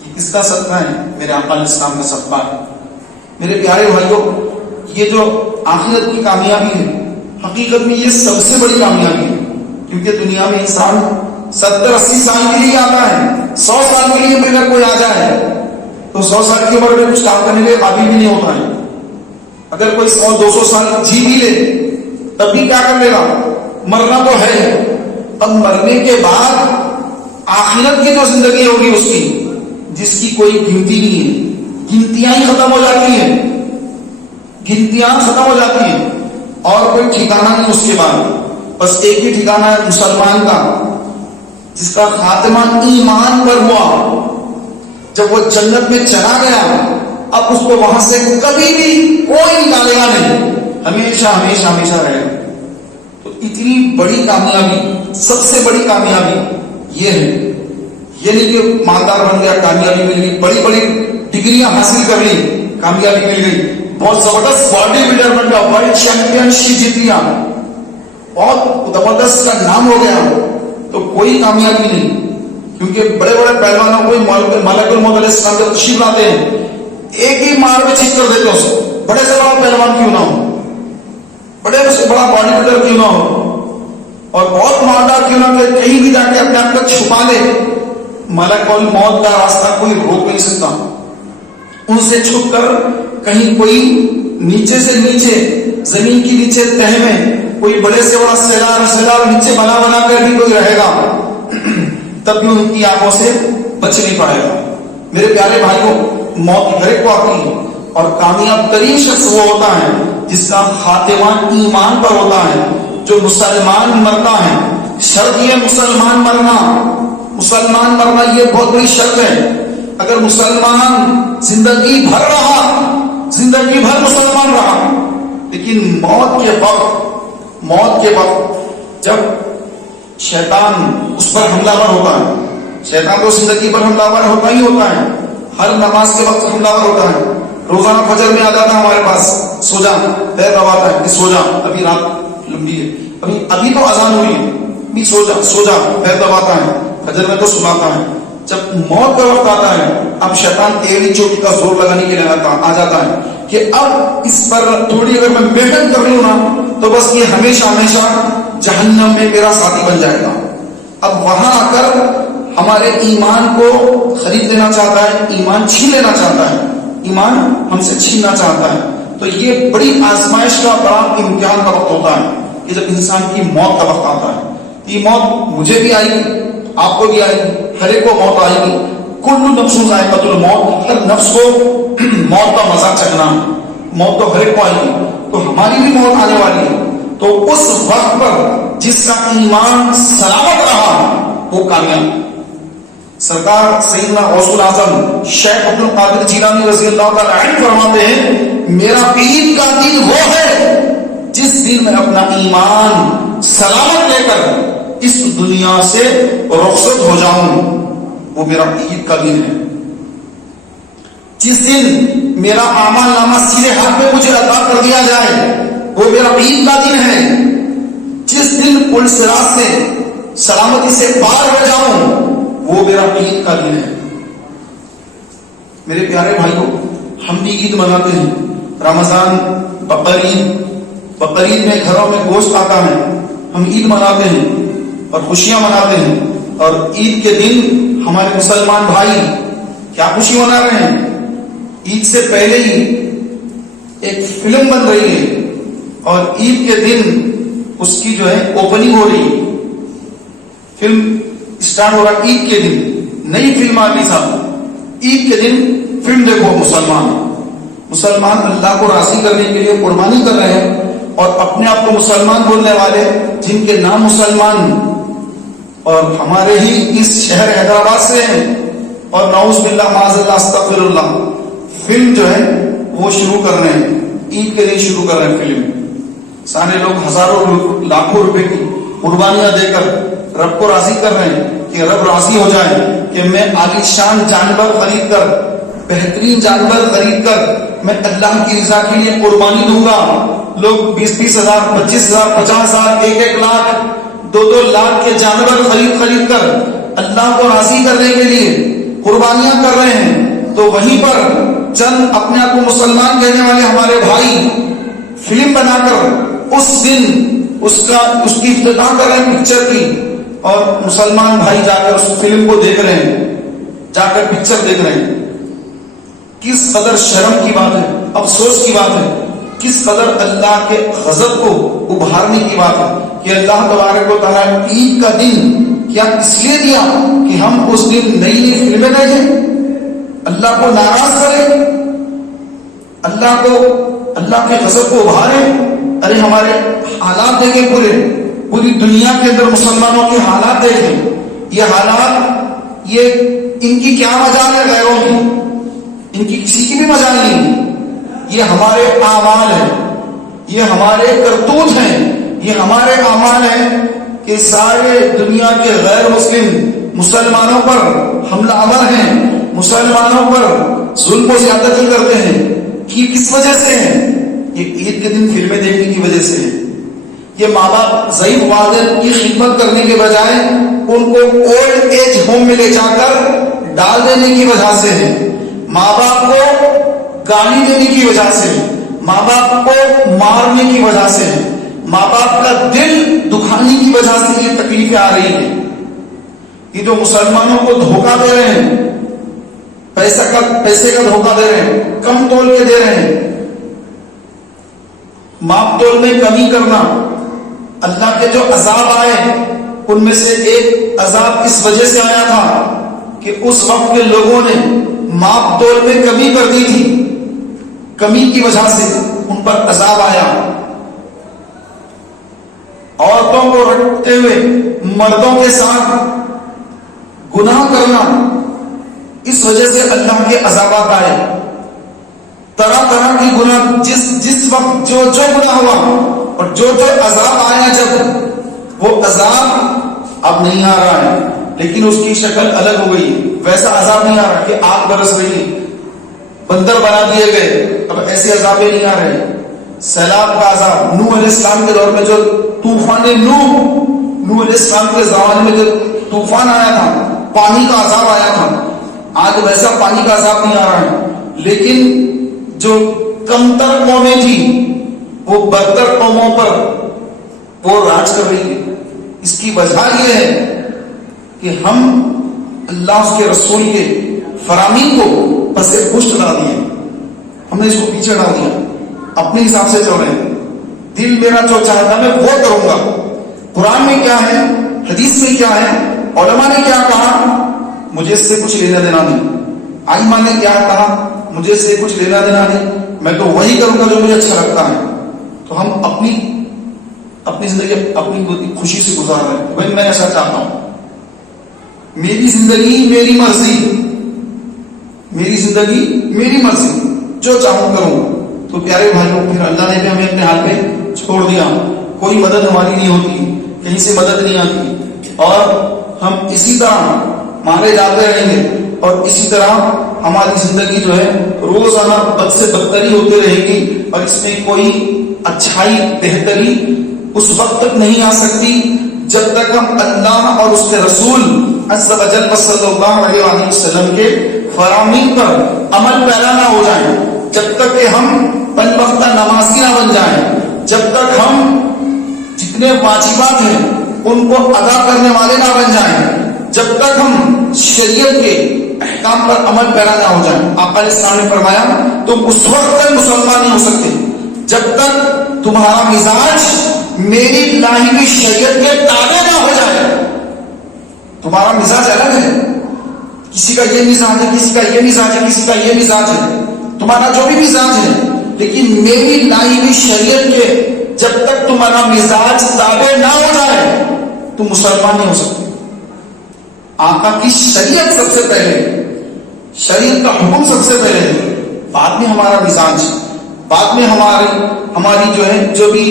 یہ کس کا صدقہ ہے؟ میرے آقا علیہ السلام کا صدقہ ہے. میرے پیارے بھائیوں, یہ جو آخرت کی کامیابی ہے حقیقت میں یہ سب سے بڑی کامیابی ہے, کیونکہ دنیا میں انسان 70-80 سال کے لیے آتا ہے. 100 سال کے لیے اگر کوئی آ جائے تو 100 سال کی عمر میں کچھ کام کرنے کے قابل بھی نہیں ہوتا ہے. اگر کوئی 100-200 سال جی بھی لے تب بھی کیا کر لے گا, مرنا تو ہے. اب مرنے کے بعد آخرت کی جو زندگی ہوگی اس کی, جس کی کوئی گنتی نہیں ہے, گنتیاں ہی ختم ہو جاتی ہیں, گنتیاں ختم ہو جاتی ہیں, اور کوئی ٹھکانہ نہیں اس کے بعد. بس ایک ہی ٹھکانہ ہے مسلمان کا, جس کا خاتمہ ایمان پر ہوا. جب وہ جنت میں چلا گیا اب اس کو وہاں سے کبھی بھی کوئی نکالے گا نہیں, ہمیشہ ہمیشہ ہمیشہ رہے گا. تو اتنی بڑی کامیابی, سب سے بڑی کامیابی یہ ہے. یہ نہیں کہ مالدار بن گیا کامیابی مل گئی, بڑی بڑی ڈگریاں حاصل کر لی کامیابی مل گئی, بہت زبردست باڈی بلڈر بن گیا, ورلڈ چیمپئن شپ جیت لیا, بہت زبردست کا نام ہو گیا, تو کوئی کامیابی نہیں. کیونکہ بڑے بڑے پہلوانوں کو ملک الموت علیہ السلام جب تشریف لاتے ہیں ایک ہی مار میں چھیک کر دیتے ہیں اس کو, بڑے سے بڑا پہلوان کیوں نہ ہو, بڑے سے بڑا باڈی بلڈر کیوں نہ ہو, اور بہت مالدار کیوں نہ ہو, کہیں بھی جا کے اپنے آپ کو چھپا لے, ملک الموت کا راستہ کوئی روک نہیں سکتا. ان سے چھپ کر کہیں کوئی نیچے سے نیچے زمین کی نیچے تہ میں کوئی بڑے سے بڑا سیلاب نیچے بنا کر بھی کوئی رہے گا تب بھی ان کی آنکھوں سے بچ نہیں پائے گا. میرے پیارے بھائیوں, موت ہر ایک کو آتی ہے, اور کامیاب ترین شخص وہ ہوتا ہے جس کا خاتمہ ایمان پر ہوتا ہے, جو مسلمان مرتا ہے. شرط یہ مسلمان مرنا یہ بہت بڑی شرط ہے. اگر مسلمان زندگی بھر مسلمان رہا, لیکن موت کے وقت جب شیطان اس پر حملہ ور ہوتا ہے, شیطان تو زندگی پر حملہ ور ہوتا ہی ہوتا ہے, ہر نماز کے وقت حملہ ور ہوتا ہے. روزانہ فجر میں آ جاتا ہے ہمارے پاس, سو جا, پیر دباتا ہے کہ سو جا, ابھی رات لمبی ہے, ابھی تو اذان ہوئی ہے, ابھی سو جا, پیر دباتا ہے, فجر میں تو سناتا ہے. جب موت کا وقت آتا ہے اب شیطان تیری چوٹی کا زور لگانے کے لیے آ جاتا ہے کہ اب اس پر تھوڑی اگر میں محنت کر لوں نا تو بس یہ ہمیشہ ہمیشہ جہنم میں میرا ساتھی بن جائے گا. اب وہاں آ کر ہمارے ایمان کو خرید لینا چاہتا ہے, ایمان چھین لینا چاہتا ہے, ایمان ہم سے چھیننا چاہتا ہے. تو یہ بڑی آزمائش کا بڑا امتحان کا وقت ہوتا ہے کہ جب انسان کی موت کا وقت آتا ہے. یہ موت مجھے بھی آئی گی, آپ کو بھی آئے گی, ہر ایک کو موت آئے گی. کل نفس ذائقۃ الموت, ہر نفس کو موت کا مزہ چکھنا, موت تو ہر ایک کو آئے گی, تو ہماری بھی موت آنے والی ہے. تو اس وقت پر جس کا ایمان سلامت رہا وہ کامیاب. سرکار سیدنا غوث الاعظم شیخ عبد القادر جیلانی رضی اللہ تعالی عنہ فرماتے ہیں, میرا عید کا دن وہ ہے جس دن میں اپنا ایمان سلامت لے کر اس دنیا سے رخصت ہو جاؤں, وہ میرا عید کا دن ہے. جس دن میرا اعمال نامہ سیدھے ہاتھ میں مجھے عطا کر دیا جائے وہ میرا عید کا دن ہے. جس دن پل صراط سے سلامتی سے پار ہو جاؤں وہ میرا عید کا دن ہے. میرے پیارے بھائیوں, ہم بھی عید مناتے ہیں, رمضان, بقرعید میں گھروں میں گوشت آتا ہے, ہم عید مناتے ہیں اور خوشیاں مناتے ہیں. اور عید کے دن ہمارے مسلمان بھائی کیا خوشی منا رہے ہیں, عید سے پہلے ہی ایک فلم بن رہی ہے اور عید کے دن اس کی جو ہے اوپننگ ہو رہی ہے، فلم اسٹارٹ ہو رہا عید کے دن، نئی فلم آ گئی صاحب، عید کے دن فلم دیکھو مسلمان اللہ کو راضی کرنے کے لیے قربانی کر رہے ہیں، اور اپنے آپ کو مسلمان بولنے والے جن کے نام مسلمان اور ہمارے ہی اس شہر حیدرآباد سے ہیں، اور نعوذ باللہ معاذ اللہ استغفر اللہ، فلم جو ہے وہ شروع کر رہے ہیں، عید کے دن شروع کر رہے ہیں فلم، سارے لوگ ہزاروں لاکھوں روپے کی قربانیاں دے کر رب کو راضی کر رہے ہیں کہ رب راضی ہو جائے کہ میں عالی شان جانور خرید کر، بہترین جانور خرید کر میں اللہ کی رضا کے لیے قربانی دوں گا۔ لوگ 20,000 25,000 50,000 1 لاکھ 2 لاکھ کے جانور خرید کر اللہ کو راضی کرنے کے لیے قربانیاں کر رہے ہیں، تو وہیں پر چند اپنے آپ کو مسلمان کہنے والے ہمارے بھائی فلم بنا کر اس دن اس کی افتتاح کر رہے ہیں پکچر کی، اور مسلمان بھائی جا کر اس فلم کو دیکھ رہے ہیں، جا کر پکچر دیکھ رہے ہیں۔ کس قدر شرم کی بات ہے، افسوس کی بات ہے، کس قدر اللہ کے غضب کو ابھارنے کی بات ہے کہ اللہ تبارک و تعالیٰ عید کا دن کیا اس لیے دیا کہ ہم اس دن نئی نئی فلمیں دیکھیں، اللہ کو ناراض کریں، اللہ کے غضب کو ابھاریں۔ ارے ہمارے حالات دیکھیں، پوری دنیا کے اندر مسلمانوں کے حالات دیکھیں، یہ حالات، یہ ان کی کیا مجال ہے غیروں کی، ان کی کسی کی بھی مجال نہیں، یہ ہمارے اعمال ہیں، یہ ہمارے کرتوت ہیں، یہ ہمارے اعمال ہیں کہ سارے دنیا کے غیر مسلم مسلمانوں پر حملہ آور ہیں، مسلمانوں پر ظلم و زیادتی کرتے ہیں، کہ کس وجہ سے ہیں؟ یہ عید کے دن فلمیں دیکھنے کی وجہ سے ہے۔ یہ ماں باپ ضعیف والدین کی خدمت کرنے کے بجائے ان کو اولڈ ایج ہوم میں لے جا کر ڈال دینے کی وجہ سے ہے، ماں باپ کو گالی دینے کی وجہ سے، ماں باپ کو مارنے کی وجہ سے، ماں باپ کا دل دکھانے کی وجہ سے یہ تکلیفیں آ رہی ہیں۔ یہ جو مسلمانوں کو دھوکہ دے رہے ہیں، پیسے کا دھوکہ دے رہے ہیں، کم تول کے دے رہے ہیں، ماپ تول میں کمی کرنا، اللہ کے جو عذاب آئے ان میں سے ایک عذاب اس وجہ سے آیا تھا کہ اس وقت کے لوگوں نے ماپ تول میں کمی کر دی تھی، کمی کی وجہ سے ان پر عذاب آیا۔ عورتوں کو رکھتے ہوئے مردوں کے ساتھ گناہ کرنا، اس وجہ سے اللہ کے عذابات آئے، طرح طرح کی گناہ، جس وقت جو گناہ ہوا اور جو عذاب آیا، جب وہ عذاب اب نہیں آ رہا ہے، لیکن اس کی شکل الگ ہو گئی، ویسا عذاب نہیں آ رہا کہ آگ برس رہی ہے، بندر بنا دیے گئے، اب ایسے عذاب نہیں آ رہے۔ سیلاب کا عذاب، نوح علیہ السلام کے دور میں جو طوفان نوح علیہ السلام کے زمانے میں جو طوفان آیا تھا، پانی کا عذاب آیا تھا، آج ویسا پانی کا عذاب نہیں آ رہا ہے، لیکن جو کمتر قومیں تھی وہ برتر قوموں پر وہ راج کر رہی ہے۔ اس کی وجہ یہ ہے کہ ہم اللہ اس کے رسول کے فرامین کو پس پشت ڈال دیا، ہم نے اس کو پیچھے ڈال دیا، اپنے حساب سے چل رہے ہیں، دل میرا جو چاہتا میں وہ کروں گا۔ قرآن میں کیا ہے، حدیث میں کیا ہے، علماء نے کیا کہا، مجھے اس سے کچھ لینا دینا نہیں، آئمہ نے کیا کہا، مجھے اس سے کچھ لینا دینا نہیں، میں تو وہی کروں گا جو مجھے اچھا لگتا ہے۔ تو ہم اپنی زندگی اپنی خوشی سے گزار رہے ہیں، بھائی میں ایسا چاہتا ہوں، میری زندگی میری مرضی، میری زندگی میری مرضی، جو چاہوں کروں۔ تو پیارے بھائیوں، پھر اللہ نے بھی ہمیں اپنے ہاتھ میں چھوڑ دیا، کوئی مدد ہماری نہیں ہوتی، کہیں سے مدد نہیں آتی، اور ہم اسی طرح مارے جاتے رہیں گے، اور اسی طرح ہماری زندگی جو ہے روزانہ بد سے بدتری ہوتی رہے گی، اور اس میں کوئی اچھائی بہتری اس وقت تک نہیں آ سکتی جب تک ہم اللہ اور اس کے رسول عز و جل صلی اللہ علیہ وآلہ وسلم کے فرامین پر عمل پیرا نہ ہو جائیں، جب تک کہ ہم پنج وقتہ نمازی نہ بن جائیں، جب تک ہم جتنے واجبات ہیں ان کو ادا کرنے والے نہ بن جائیں، جب تک ہم شریعت کے احکام پر عمل پیرا نہ ہو جائیں. آقا علیہ السلام نے فرمایا تم اس وقت تک مسلمان نہیں ہو سکتے جب تک تمہارا مزاج میری لائی ہوئی شریعت کے تابع نہ ہو جائے. تمہارا مزاج الگ ہے، کسی کا یہ مزاج ہے، کسی کا یہ مزاج ہے، کسی کا یہ مزاج ہے، تمہارا جو بھی مزاج ہے، لیکن میری لائی ہوئی شریعت کے جب تک تمہارا مزاج تابع نہ ہو جائے تم مسلمان نہیں ہو سکتے. آقا کی شریعت سب سے پہلے، شریعت کا حکم سب سے پہلے، بعد میں ہمارا مزاج، بعد میں ہماری جو ہے جو بھی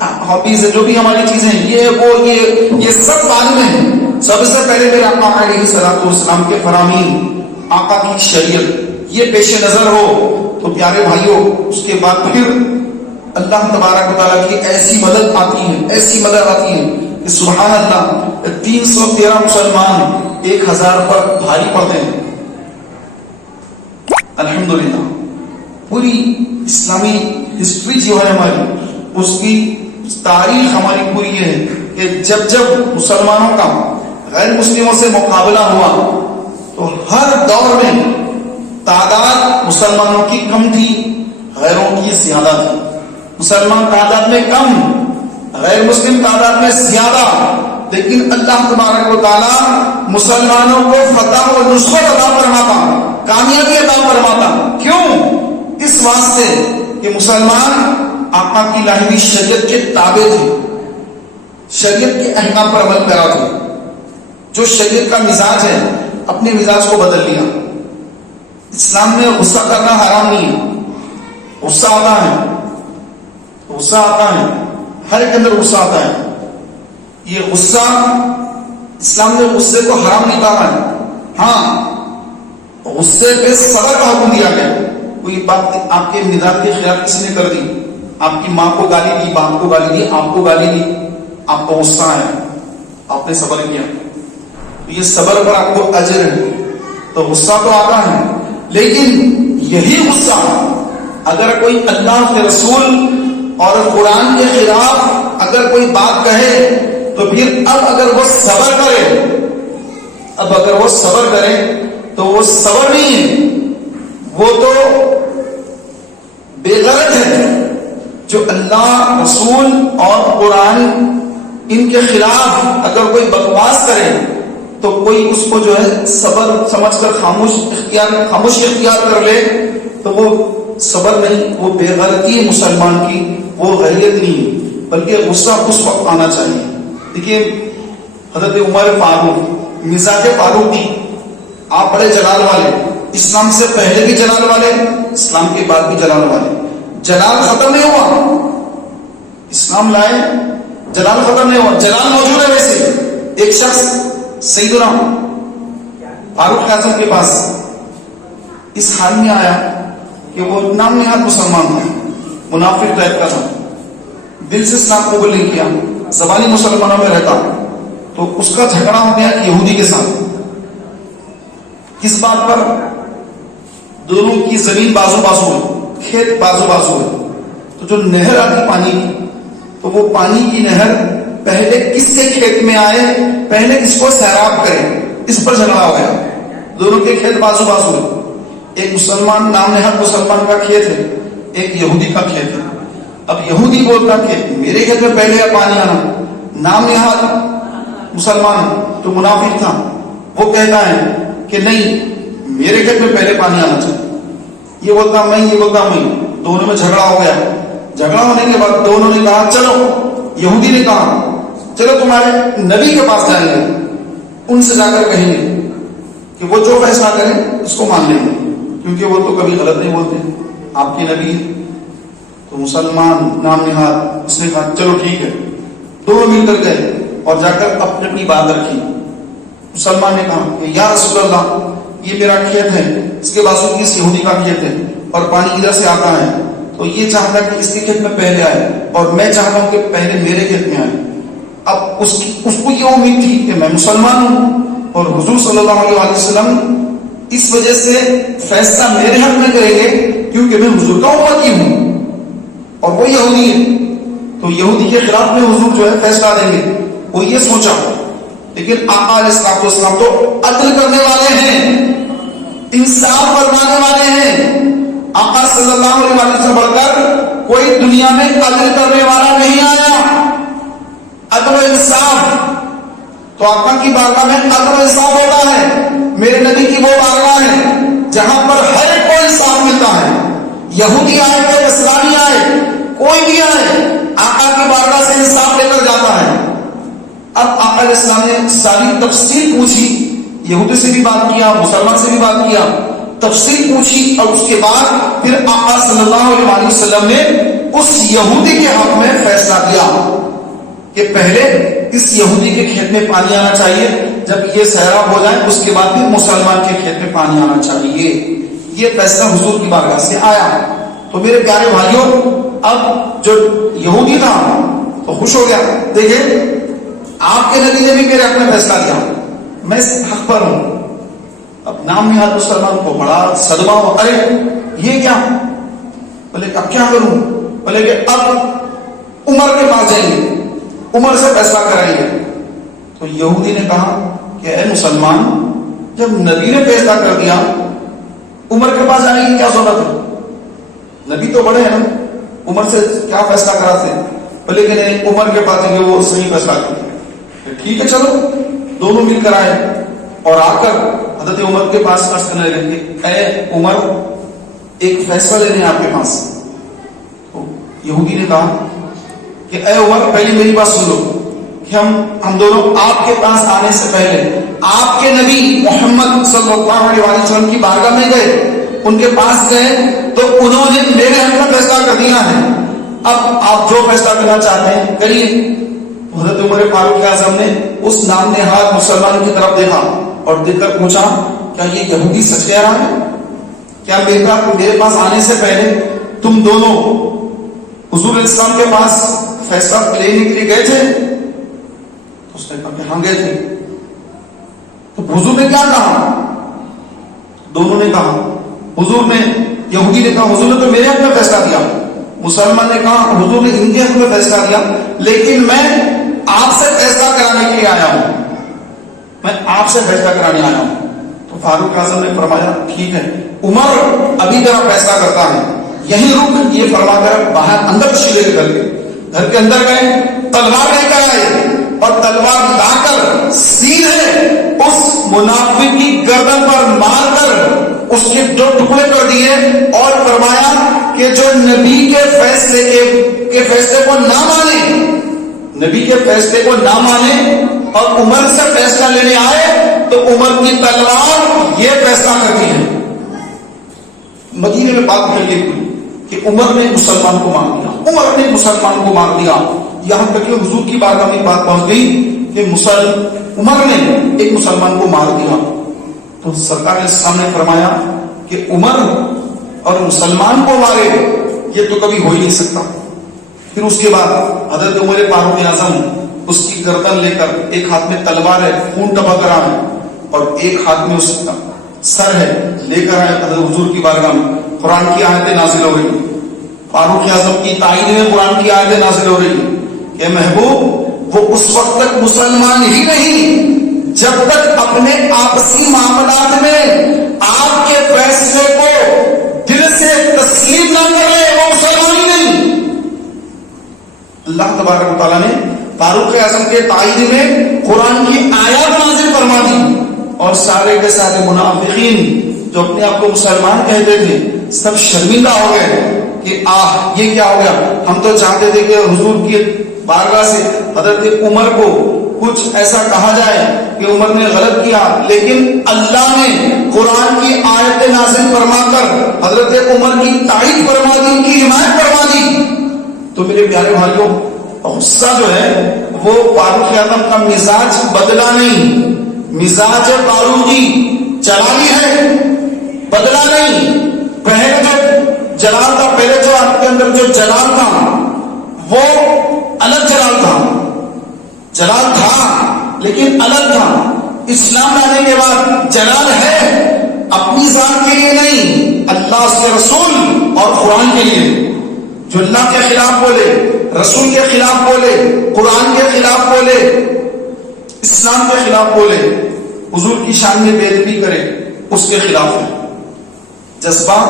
ہابیز ہے، جو بھی ہماری چیزیں یہ سب بعد میں ہے. سب سے پہلے میرے آقا علیہ الصلوۃ والسلام کے فرامین، آقا کی شریعت یہ پیش نظر ہو تو پیارے بھائیوں اس کے بعد پھر اللہ تبارک و تعالیٰ کی ایسی مدد آتی ہے، ایسی مدد آتی ہے کہ سبحان اللہ 313 مسلمان 1000 پر بھاری پڑتے ہیں. الحمدللہ پوری اسلامی ہسٹری جو ہے ہماری، اس کی تاریخ ہماری پوری یہ ہے کہ جب جب مسلمانوں کا غیر مسلموں سے مقابلہ ہوا تو ہر دور میں تعداد مسلمانوں کی کم تھی، غیروں کی زیادہ تھی. مسلمان تعداد میں کم، غیر مسلم تعداد میں زیادہ، لیکن اللہ تبارک و تعالی مسلمانوں کو فتح و نصرت عطا فرماتا، کامیابی عطا فرماتا. کیوں؟ اس واسطے کہ مسلمان آقا کی لائی ہوئی شریعت کے تابع تھے، شریعت کے احکام پر عمل پیرا تھے. جو شریعت کا مزاج ہے اپنے مزاج کو بدل لیا. اسلام میں غصہ کرنا حرام نہیں ہے. غصہ آتا ہے، غصہ آتا ہے، ہر ایک اندر غصہ آتا ہے. یہ غصہ اسلام نے غصے کو حرام نہیں کہا ہے. ہاں غصے پہ صبر کا حکم دیا گیا. کوئی بات آپ کے مزاج کے خلاف کسی نے کر دی، آپ کی ماں کو گالی دی، باپ کو گالی دی، آپ کو گالی دی، آپ کو غصہ ہے، آپ نے صبر کیا، تو یہ صبر پر آپ کو اجر ہے. تو غصہ تو آتا ہے، لیکن یہی غصہ اگر کوئی اللہ کے رسول اور قرآن کے خلاف اگر کوئی بات کہے تو پھر اب اگر وہ صبر کرے تو وہ صبر نہیں ہے، وہ تو بے غرض ہے. جو اللہ رسول اور قرآن ان کے خلاف اگر کوئی بکواس کرے تو کوئی اس کو جو ہے صبر سمجھ کر خاموشی اختیار کر لے تو وہ صبر نہیں، وہ بے غیرتی مسلمان کی، وہ غیرت نہیں، بلکہ غصہ اس وقت آنا چاہیے. دیکھیے حضرت عمر فاروق مزاج فاروق کی، آپ بڑے جلال والے، اسلام سے پہلے بھی جلال والے، اسلام کے بعد بھی جلال والے. جلال ختم نہیں ہوا، اسلام لائے جلال ختم نہیں ہوا، جلال موجود ہے. ویسے ایک شخص سیدنا فاروق اعظم کے پاس اس حال میں آیا کہ وہ نام نہاد مسلمان تھا، منافق ٹائپ کا تھا، دل سے اسلام قبول نہیں کیا، زبانی مسلمانوں میں رہتا. تو اس کا جھگڑا ہو گیا یہودی کے ساتھ. کس بات پر؟ دونوں کی زمین بازو بازو ہے، کھیت بازو بازو ہے. تو جو نہر آتی پانی کی، تو وہ پانی کی نہر پہلے کس کے کھیت میں آئے، پہلے اس کو سیراب کرے، اس پر جھگڑا ہو گیا. دونوں کے کھیت بازو بازو ہے. ایک مسلمان نام نہاد مسلمان کا کھیت ہے، ایک یہودی کا کھیت ہے. اب یہودی بولتا کہ میرے کھیت میں پہلے پانی آنا، نام نہاد مسلمان تو منافق تھا، وہ کہتا ہے کہ نہیں میرے کھیت میں پہلے پانی آنا چاہیے. یہ بولتا میں، یہ بولتا میں، دونوں میں جھگڑا ہو گیا. جھگڑا ہونے کے بعد دونوں نے کہا چلو، یہودی نے کہا چلو تمہارے نبی کے پاس جائیں گے، ان سے جا کر کہیں گے کہ وہ جو فیصلہ کریں اس کو مان لیں گے، کیونکہ وہ تو کبھی غلط نہیں بولتے، آپ کے نبی. تو مسلمان نام نہاد اس نے کہا چلو ٹھیک ہے. دونوں مل کر گئے اور جا کر اپنی اپنی بات رکھی. مسلمان نے کہا کہ یا رسول اللہ یہ میرا کھیت ہے، اس کے بازو کی اس یہودی کا کھیت ہے اور پانی ادھر سے آتا ہے، تو یہ چاہتا کہ اس کے کھیت میں پہلے آئے اور میں چاہتا ہوں کہ پہلے میرے کھیت میں آئے. اب اس کو یہ امید تھی کہ میں مسلمان ہوں اور حضور صلی اللہ علیہ وسلم اس وجہ سے فیصلہ میرے حق میں کریں گے کیونکہ میں حضور کا امتی ہوں اور وہ یہودی ہے، تو یہودی کے خلاف میں حضور جو ہے فیصلہ دیں گے، وہ یہ سوچا. لیکن آقا علیہ السلام تو عدل کرنے والے ہیں، انصاف فرمانے والے ہیں. آقا صلی اللہ علیہ وسلم سے بڑھ کر کوئی دنیا میں عدل کرنے والا نہیں آیا. عدل و انصاف تو آقا کی بارگاہ میں عدل و انصاف ہوتا ہے. میرے نبی کی وہ بارگاہ ہے جہاں پر ہر ایک کو انصاف ملتا ہے. یہودی آئے کہ نصرانی آئے, کوئی بھی آئے, آقا کی بارگاہ سے انصاف لے کر جاتا ہے. اب آقا علیہ السلام نے ساری تفصیل پوچھی, یہودی سے بھی بات کیا, مسلمان سے بھی بات کیا, تفصیل پوچھی, اور اس کے بعد پھر آقا صلی اللہ علیہ وسلم نے اس یہودی کے حق میں فیصلہ کیا کہ پہلے اس یہودی کے کھیت میں پانی آنا چاہیے, جب یہ سیراب ہو جائے اس کے بعد پھر مسلمان کے کھیت میں پانی آنا چاہیے. یہ فیصلہ حضور کی بارگاہ سے آیا. تو میرے پیارے بھائیوں, اب جو یہودی تھا تو خوش ہو گیا. دیکھیں, آپ کے نبی نے بھی میرے حق میں فیصلہ کیا, میں اس حق پر ہوں. اب نام نہاد مسلمان کو بڑا صدمہ ہو, ارے یہ کیا, بولے اب کیا کروں, بولے کہ اب عمر کے پاس جائیں گے, عمر سے فیصلہ کرائیں گے. تو یہودی نے کہا کہ اے مسلمان, جب نبی نے فیصلہ کر دیا عمر کے پاس جانے کی کیا ضرورت ہے, نبی تو بڑے ہیں نا, عمر سے کیا فیصلہ کراتے ہیں. بولے کہ نہیں, عمر کے پاس جائیں گے, وہ صحیح فیصلہ کرتے ہیں. ٹھیک ہے چلو, دونوں مل کر آئے اور آ کر حضرت عمر کے پاس عرض کرنے لگے, اے عمر, ایک فیصلہ لینے آپ کے پاس. تو یہودی نے کہا کہ اے عمر, پہلے میری بات سن لو کہ ہم دونوں آپ کے پاس آنے سے پہلے آپ کے نبی محمد صلی اللہ علیہ وسلم کی بارگاہ میں گئے, ان کے پاس گئے تو انہوں نے میرے حق میں فیصلہ کر دیا ہے. اب آپ جو فیصلہ کرنا چاہتے ہیں کریے. حضرت عمر فاروق اعظم نے اس نام نہاد مسلمان کی طرف دیکھا اور دیکھ کر پوچھا, کیا یہ یہودی سچ کہہ رہا ہے؟ کیا میرے پاس آنے سے پہلے تم دونوں حضور اسلام کے پاس فیصلہ لینے کے لیے گئے تھے؟ اس نے کہا کہ ہاں گئے تھے. تو حضور نے کیا کہا؟ دونوں نے کہا, حضور نے, یہودی نے کہا حضور نے تو میرے حق میں فیصلہ دیا, مسلمان نے کہا حضور نے ان کے حق میں فیصلہ دیا, لیکن میں آپ سے فیصلہ کرانے کے لیے آیا ہوں, میں آپ سے فیصلہ کرانے آیا ہوں. تو فاروق اعظم نے فرمایا ٹھیک ہے, عمر ابھی ذرا فیصلہ کرتا ہے, یہیں رک. یہ فرما کر باہر اندر تشریف لے کر گھر کے اندر گئے, تلوار لے کر آئے اور تلوار لا کر سیدھے اس منافق کی گردن پر مار کر اس کے 2 ٹکڑے کر دیے اور فرمایا کہ جو نبی کے فیصلے کو نہ مانے, نبی کے فیصلے کو نہ مانے اور عمر سے فیصلہ لینے آئے تو عمر کی تلوار یہ فیصلہ کرتی ہے. مدینے میں بات پھیل گئی کہ عمر نے مسلمان کو مار دیا, عمر نے مسلمان کو مار دیا. یہاں تک کہ حضور کی بارگاہ میں بات پہنچ گئی کہ عمر نے ایک مسلمان کو مار دیا. تو سرکار نے سامنے فرمایا کہ عمر اور مسلمان کو مارے, یہ تو کبھی ہو ہی نہیں سکتا. پھر اس کے بعد حضرت عمر فاروق اعظم اس کی گردن لے کر, ایک ہاتھ میں تلوار ہے, خون ٹپک رہا ہے, اور ایک ہاتھ میں اس کا سر ہے, لے کر آئے حضرت حضور کی بارگاہ میں. قرآن کی آیتیں نازل ہو رہی, فاروق اعظم کی تائید میں قرآن کی آیتیں نازل ہو رہی کہ محبوب وہ اس وقت تک مسلمان ہی نہیں جب تک اپنے آپسی معاملات میں آپ کے فیصلے کو دل سے تسلیم نہ کرے, وہ مسلمان ہی نہیں. اللہ تبارک و تعالیٰ نے فاروق اعظم کے تائید میں قرآن کی آیات نازل فرما دی, اور سارے کے سارے منافقین جو اپنے آپ کو مسلمان کہتے تھے سب شرمندہ ہو گئے کہ یہ کیا ہو گیا. ہم تو چاہتے تھے کہ حضور کی بارگاہ سے حضرت عمر کو کچھ ایسا کہا جائے کہ عمر نے غلط کیا, لیکن اللہ نے قرآن کی آیت نازل فرما کر حضرت عمر کی تائید فرما دی, ان کی حمایت فرما دی. تو میرے پیارے بھائیوں, غصہ جو ہے وہ فاروق اعظم کا مزاج بدلا نہیں, مزاج فاروقی جلالی ہے, بدلا نہیں. پہلے جو جلال تھا, پہلے جو آپ کے اندر جو جلال تھا وہ الگ جلال تھا, جلال تھا لیکن الگ تھا. اسلام لانے کے بعد جلال ہے اپنی ذات کے لیے نہیں, اللہ کے رسول اور قرآن کے لیے. جو اللہ کے خلاف بولے, رسول کے خلاف بولے, قرآن کے خلاف بولے, اسلام کے خلاف بولے, حضور کی شان میں بے ادبی کرے, اس کے خلاف ہے. جذبہ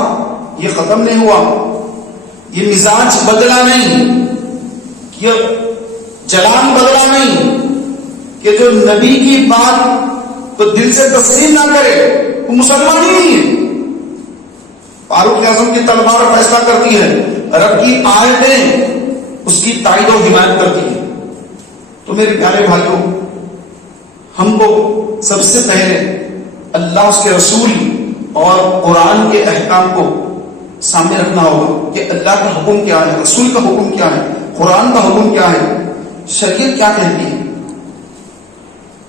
یہ ختم نہیں ہوا، یہ مزاج بدلا نہیں، یہ جلان بدلا نہیں کہ جو نبی کی بات تو دل سے تسلیم نہ کرے وہ مسلمان ہی نہیں ہے۔ فاروق اعظم کی تلوار فیصلہ کرتی ہے، رب کی آیتیں اس کی تائید و حمایت کرتی ہیں۔ تو میرے پیارے بھائیوں، ہم کو سب سے پہلے اللہ، اس کے رسول اور قرآن کے احکام کو سامنے رکھنا ہوگا کہ اللہ کا حکم کیا ہے، رسول کا حکم کیا ہے، قرآن کا حکم کیا ہے، شریعت کیا کہتی ہے۔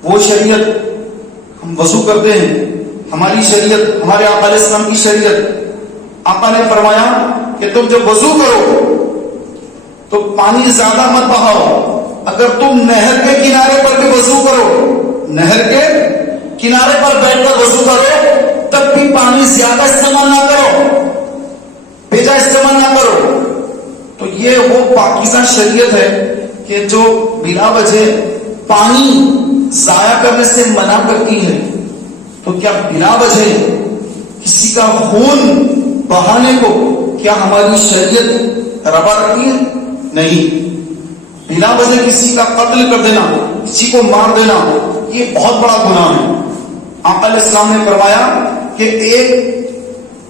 وہ شریعت ہم وضو کرتے ہیں، ہماری شریعت، ہمارے آقا علیہ السلام کی شریعت، آقا نے فرمایا کہ تم جب وضو کرو تو پانی زیادہ مت بہاؤ، اگر تم نہر کے کنارے پر بھی وضو کرو، نہر کے کنارے پر بیٹھ کر وضو کرو، تب بھی پانی زیادہ استعمال نہ کرو، بھیجا استعمال نہ کرو۔ تو یہ وہ پاکیزہ شریعت ہے کہ جو بلا وجہ پانی ضائع کرنے سے منع کرتی ہے۔ تو کیا بلا وجہ کسی کا خون بہانے کو کیا ہماری شریعت روا رکھتی ہے؟ نہیں۔ بلا وجہ کسی کا قتل کر دینا، کسی کو مار دینا، یہ بہت بڑا گناہ ہے۔ آقا علیہ السلام نے فرمایا کہ ایک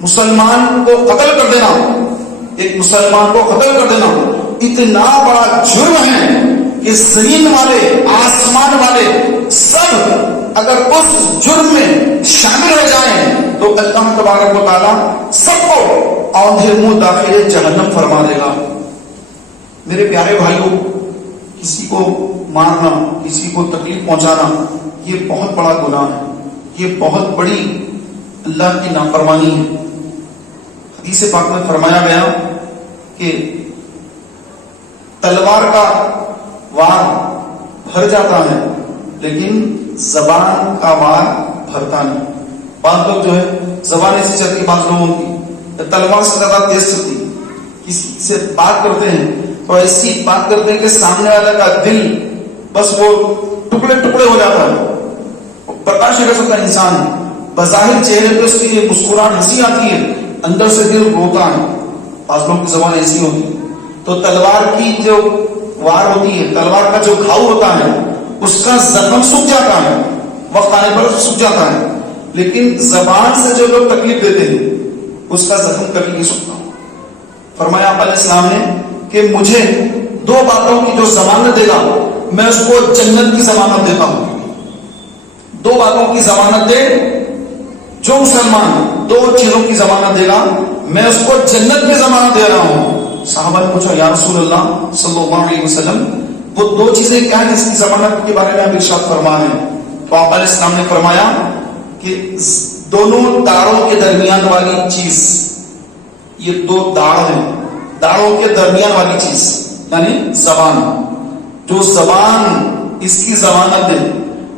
مسلمان کو قتل کر دینا، ایک مسلمان کو قتل کر دینا اتنا بڑا جرم ہے کہ زمین والے، آسمان والے سب اگر اس جرم میں شامل ہو جائیں تو اللہ تبارک و تعالیٰ سب کو آندھے منہ داخل جہنم فرما دے گا۔ میرے پیارے بھائیوں، کسی کو مارنا، کسی کو تکلیف پہنچانا یہ بہت بڑا گناہ ہے، یہ بہت بڑی اللہ کی نافرمانی ہے۔ حدیث پاک میں فرمایا گیا کہ تلوار کا وار بھر جاتا ہے لیکن زبان کا وار بھرتا نہیں۔ بعض لوگ جو ہے زبان ایسی چلتی، بعض لوگوں کی تلوار سے زیادہ تیز چلتی، کسی سے بات کرتے ہیں تو ایسی بات کرتے ہیں کہ سامنے والا کا دل بس وہ ٹکڑے ٹکڑے ہو جاتا ہے، برداشت نہیں کر سکتا انسان۔ بظاہر چہرے پہ اس کی مسکراہٹ، ہنسی آتی ہے، اندر سے دل روتا ہے۔ بعض لوگوں کی زبان ایسی ہوتی ہے۔ تو تلوار کی جو وار ہوتی ہے، تلوار کا جو گھاؤ ہوتا ہے، اس کا زخم سوکھ جاتا ہے، وقت آنے پر سوکھ جاتا ہے، لیکن زبان سے جو لوگ تکلیف دیتے ہیں اس کا زخم کبھی نہیں سوکھتا۔ فرمایا علیہ السلام نے کہ مجھے دو باتوں کی جو ضمانت دے گا میں اس کو جنت کی ضمانت دیتا ہوں۔ دو باتوں کی ضمانت دے جو مسلمان، دو چیزوں کی ضمانت دے گا میں اس کو جنت کی ضمانت دے رہا ہوں۔ صحابہ نے پوچھا یا رسول اللہ صلی اللہ علیہ وسلم وہ دو چیزیں کیا ہیں جس کی ضمانت کے بارے میں آپ ارشاد فرما رہے ہیں؟ تو آپ علیہ السلام نے فرمایا کہ دونوں داڑوں کے درمیان والی چیز، یہ دو داڑ ہیں، داڑوں کے درمیان والی چیز یعنی زبان، جو زبان اس کی ضمانت دے،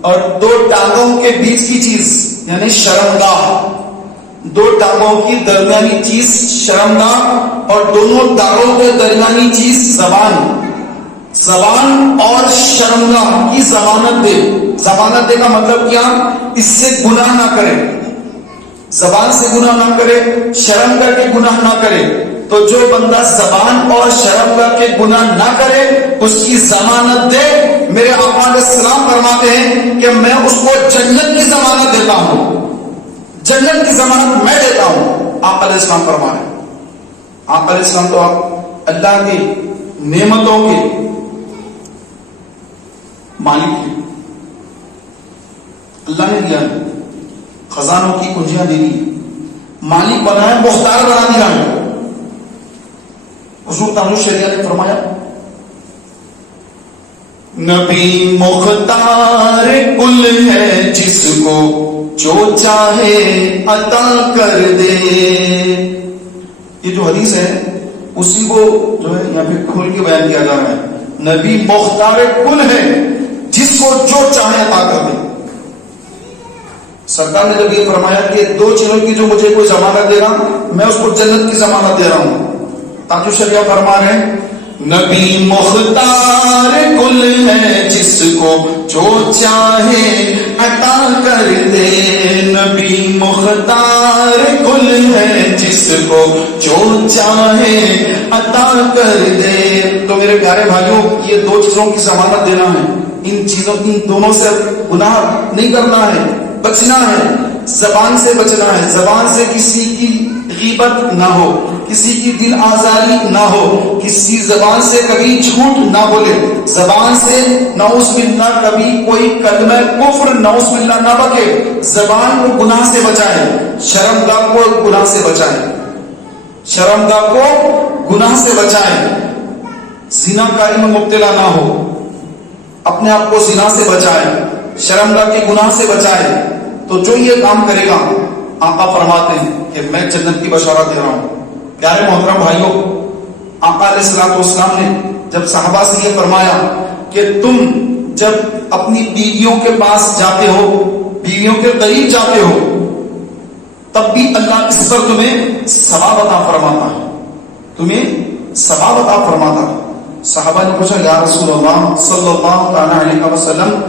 اور دو ٹانگوں کے بیچ کی چیز یعنی شرمگاہ، دو ٹانگوں کی درمیانی چیز شرمگاہ اور دونوں داڑوں کے درمیانی چیز زبان، زبان اور شرمگاہ کی ضمانت دے۔ ضمانت دے کا مطلب کیا؟ اس سے گناہ نہ کرے، زبان سے گناہ نہ کرے، شرم کر کے گناہ نہ کرے۔ تو جو بندہ زبان اور شرم کر کے گناہ نہ کرے اس کی ضمانت دے، میرے آقا علیہ السلام فرماتے ہیں کہ میں اس کو جنت کی ضمانت دیتا ہوں، جنت کی ضمانت میں دیتا ہوں۔ آقا علیہ السلام فرما رہے ہیں۔ آقا علیہ السلام تو آپ اللہ کی نعمتوں کے مالک ہیں، اللہ نے دیا ہے، خزانوں کی کنجیاں دے دی، مالک بنایا، مختار بنا دیا ہے۔ حضور تعالی شریعت نے فرمایا نبی مختار کل ہے جس کو جو چاہے عطا کر دے۔ یہ جو حدیث ہے اسی کو جو ہے یہاں پہ کھول کے بیان کیا جا رہا ہے۔ نبی مختار کل ہے جس کو جو چاہے عطا کر دے۔ سرکار نے جب یہ فرمایا کہ دو چیزوں کی جو مجھے کوئی ضمانت دے گا میں اس کو جنت کی ضمانت دے رہا ہوں، تاجو شریعہ فرما رہے ہیں نبی مختار کل ہے جس کو جو چاہے عطا کر دے۔ نبی مختار یار کل ہے جس کو جو چاہے عطا کر دے. تو میرے پیارے بھائیوں، یہ دو چیزوں کی ضمانت دینا ہے. ان دونوں سے گناہ نہیں کرنا ہے، بچنا ہے. زبان سے بچنا ہے، زبان سے کسی کی غیبت نہ ہو، کسی کی دل آزاری نہ ہو، کسی زبان سے کبھی جھوٹ نہ بولے، زبان سے نعوذ باللہ کبھی کوئی کلمہ کفر نعوذ باللہ نہ بکے. زبان کو گناہ سے بچائے، شرمگاہ کو گناہ سے بچائے، شرمگاہ کو گناہ سے بچائے. زنا کاری میں مبتلا نہ ہو، اپنے آپ کو زنا سے بچائے، شرمگاہ کے گناہ سے بچائے. تو جو یہ کام کرے گا، آقا فرماتے ہیں کہ میں جنت کی بشارت دے رہا ہوں. پیارے محترم بھائیوں، آقا علیہ الصلوۃ والسلام نے جب صحابہ سے یہ فرمایا کہ تم جب اپنی بیویوں کے پاس جاتے ہو، بیویوں کے قریب جاتے ہو، تب بھی اللہ اس پر تمہیں ثواب عطا فرماتا ہے، تمہیں ثواب عطا فرماتا ہے. صحابہ نے پوچھا یا رسول اللہ صلی اللہ علیہ وسلم،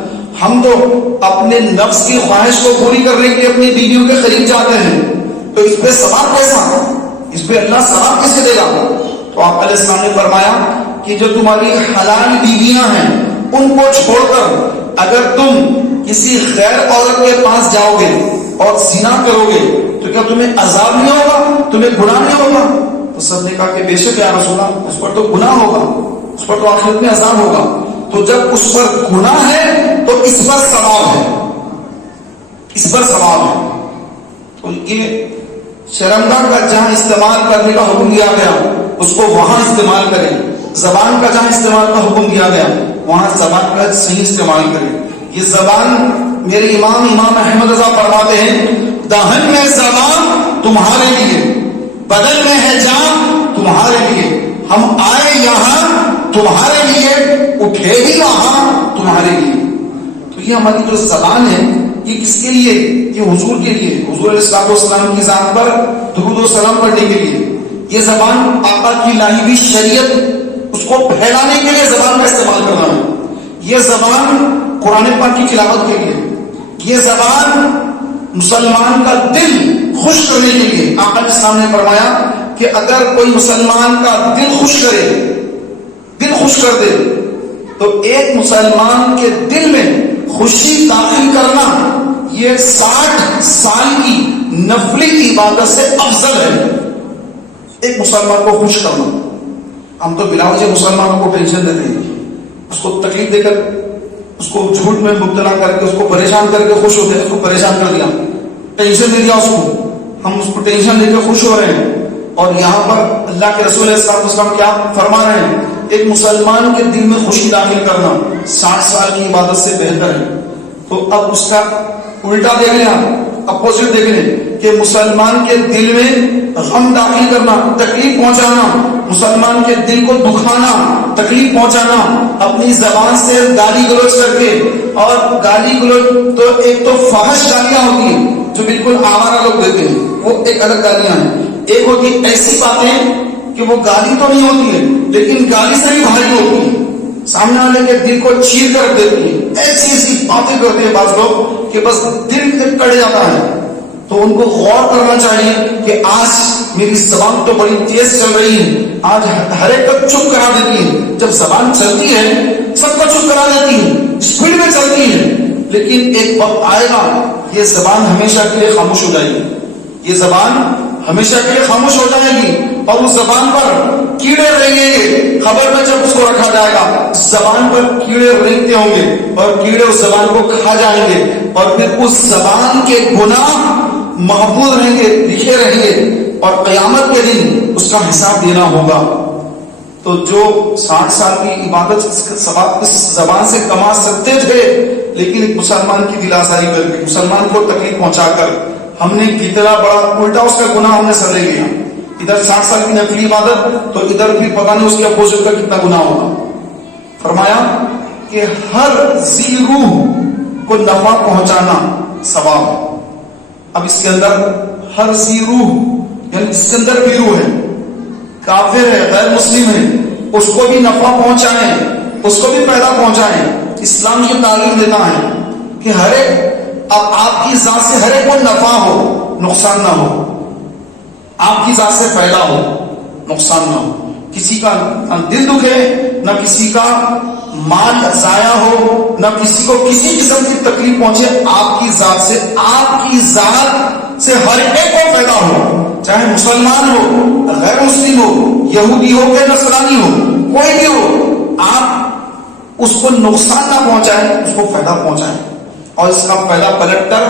ہم تو اپنے نفس کی خواہش کو پوری کرنے کے لیے اپنی بیویوں کے قریب جاتے ہیں، تو اس پہ ثواب کیسا، اس پہ اللہ ثواب کیسے دے گا؟ تو آپ علیہ السلام نے فرمایا کہ جو تمہاری حلال بیویاں ہیں ان کو چھوڑ کر اگر تم کسی غیر عورت کے پاس جاؤ گے اور زنا کرو گے تو کیا تمہیں عذاب نہیں ہوگا، تمہیں گناہ نہیں ہوگا؟ تو سب نے کہا کہ بے شک یا رسول اللہ، اس پر تو گناہ ہوگا، اس پر تو آخرت میں عذاب ہوگا. تو جب اس پر گناہ ہے تو اس پر ثواب ہے، اس پر ثواب ہے. تو یہ شرمگاہ کا جہاں استعمال کرنے کا حکم دیا گیا اس کو وہاں استعمال کریں. زبان کا جہاں استعمال کا حکم دیا گیا وہاں زبان کا صحیح استعمال کریں. یہ زبان، میرے امام احمد رضا فرماتے ہیں، دہن میں زبان تمہارے لیے، بدن میں ہے جان تمہارے لیے، ہم آئے یہاں تمہارے لیے، اٹھے بھی وہاں تمہارے لیے. تو یہ ہماری جو زبان ہے یہ کس کے لیے؟ یہ حضور کے لیے، حضور علیہ الصلوۃ والسلام کی ذات پر درود و سلام پڑھنے کے لیے. یہ زبان آقا کی لائی ہوئی شریعت، اس کو پھیلانے کے لیے زبان کا استعمال کرنا ہے. یہ زبان قرآن پاک کی تلاوت کے لیے، یہ زبان مسلمان کا دل خوش کرنے کے لیے. آقا علیہ السلام نے فرمایا کہ اگر کوئی مسلمان کا دل خوش کرے، دل خوش کر دے، تو ایک مسلمان کے دل میں خوشی داخل کرنا یہ 60 سال کی نفلی عبادت سے افضل ہے. ایک مسلمان کو خوش کرنا. ہم تو بلا وجہ مسلمانوں کو ٹینشن دیتے ہیں، اس کو تکلیف دے کر، اس کو جھوٹ میں مبتلا کر کے، اس کو پریشان کر کے خوش ہوتے ہیں. اس کو پریشان کر دیا، ٹینشن دے دیا اس کو، ہم اس کو ٹینشن دے کے خوش ہو رہے ہیں. اور یہاں پر اللہ کے رسول علیہ السلام کیا فرما رہے ہیں؟ ایک مسلمان کے دل میں خوشی داخل کرنا 60 سال کی عبادت سے بہتر ہے. تو اب اس کا الٹا دیکھ لیں، اپوزٹ دیکھ لیں کہ مسلمان کے دل میں غم داخل کرنا، تکلیف پہنچانا، مسلمان کے دل کو دکھانا، تکلیف پہنچانا، اپنی زبان سے گالی گلوچ کر کے. اور گالی گلوچ تو ایک تو فحش گالیاں ہوتی ہیں جو بالکل آوارہ لوگ دیتے ہیں، وہ ایک الگ گالیاں ہیں. ایک ہوتی ایسی باتیں کہ وہ گالی تو نہیں ہوتی ہے لیکن گالی سے بھی بھاری ہوتی ہے، سامنے والے کے دل کو چیر کر دیتی ہے. ایسی ایسی باتیں کرتے ہیں بعض لوگ کہ بس دل کٹ جاتا ہے. تو ان کو غور کرنا چاہیے کہ آج میری زبان تو بڑی تیز چل رہی ہے، آج ہر ایک کو چپ کرا دیتی ہے. جب زبان چلتی ہے سب کو چپ کرا دیتی ہے، اسپیڈ میں چلتی ہے، لیکن ایک وقت آئے گا یہ زبان ہمیشہ کے لیے خاموش ہو جائے گی. یہ زبان ہمیشہ کے لیے خاموش ہو جائے گی اور اس زبان پر کیڑے رینگیں گے. خبر میں جب اس کو رکھا جائے گا زبان پر کیڑے رینگتے ہوں گے اور کیڑے اس زبان کو کھا جائیں گے، اور پھر اس زبان کے گناہ محفوظ رہیں گے، لکھے رہیں گے، اور قیامت کے دن اس کا حساب دینا ہوگا. تو جو 60 سال کی عبادت اس زبان سے کما سکتے تھے، لیکن ایک مسلمان کی دل آزاری کر کے، مسلمان کو تکلیف پہنچا کر ہم نے کتنا بڑا الٹا اس کا گناہ ہم نے سر لے لیا. ادھر 60 سال کی نفلی عبادت تو ادھر بھی پتہ نہیں اس کے اپوزٹ کا کتنا گناہ ہوگا. فرمایا کہ ہر ذی روح کو نفع پہنچانا ثواب ہے. اب اس کے اندر ہر ذی روح یعنی اس کے اندر بھی روح ہے، کافر ہے، غیر مسلم ہے، اس کو بھی نفع پہنچائیں، اس کو بھی پیدا پہنچائیں. اسلام یہ تعلیم دیتا ہے کہ ہر ایک، اب آپ کی ذات سے ہر ایک کو نفع ہو، نقصان نہ ہو، آپ کی ذات سے پیدا ہو نقصان نہ ہو، کسی کا نہ دل دکھے، نہ کسی کا مال ضائع ہو، نہ کسی کو کسی قسم کی تکلیف پہنچے، آپ کی ذات سے ہر ایک کو پیدا ہو، چاہے مسلمان ہو، غیر مسلم ہو، یہودی ہو کہ نصرانی ہو، کوئی بھی ہو، آپ اس کو نقصان نہ پہنچائیں، اس کو فائدہ پہنچائیں، اور اس کا فائدہ پلٹ کر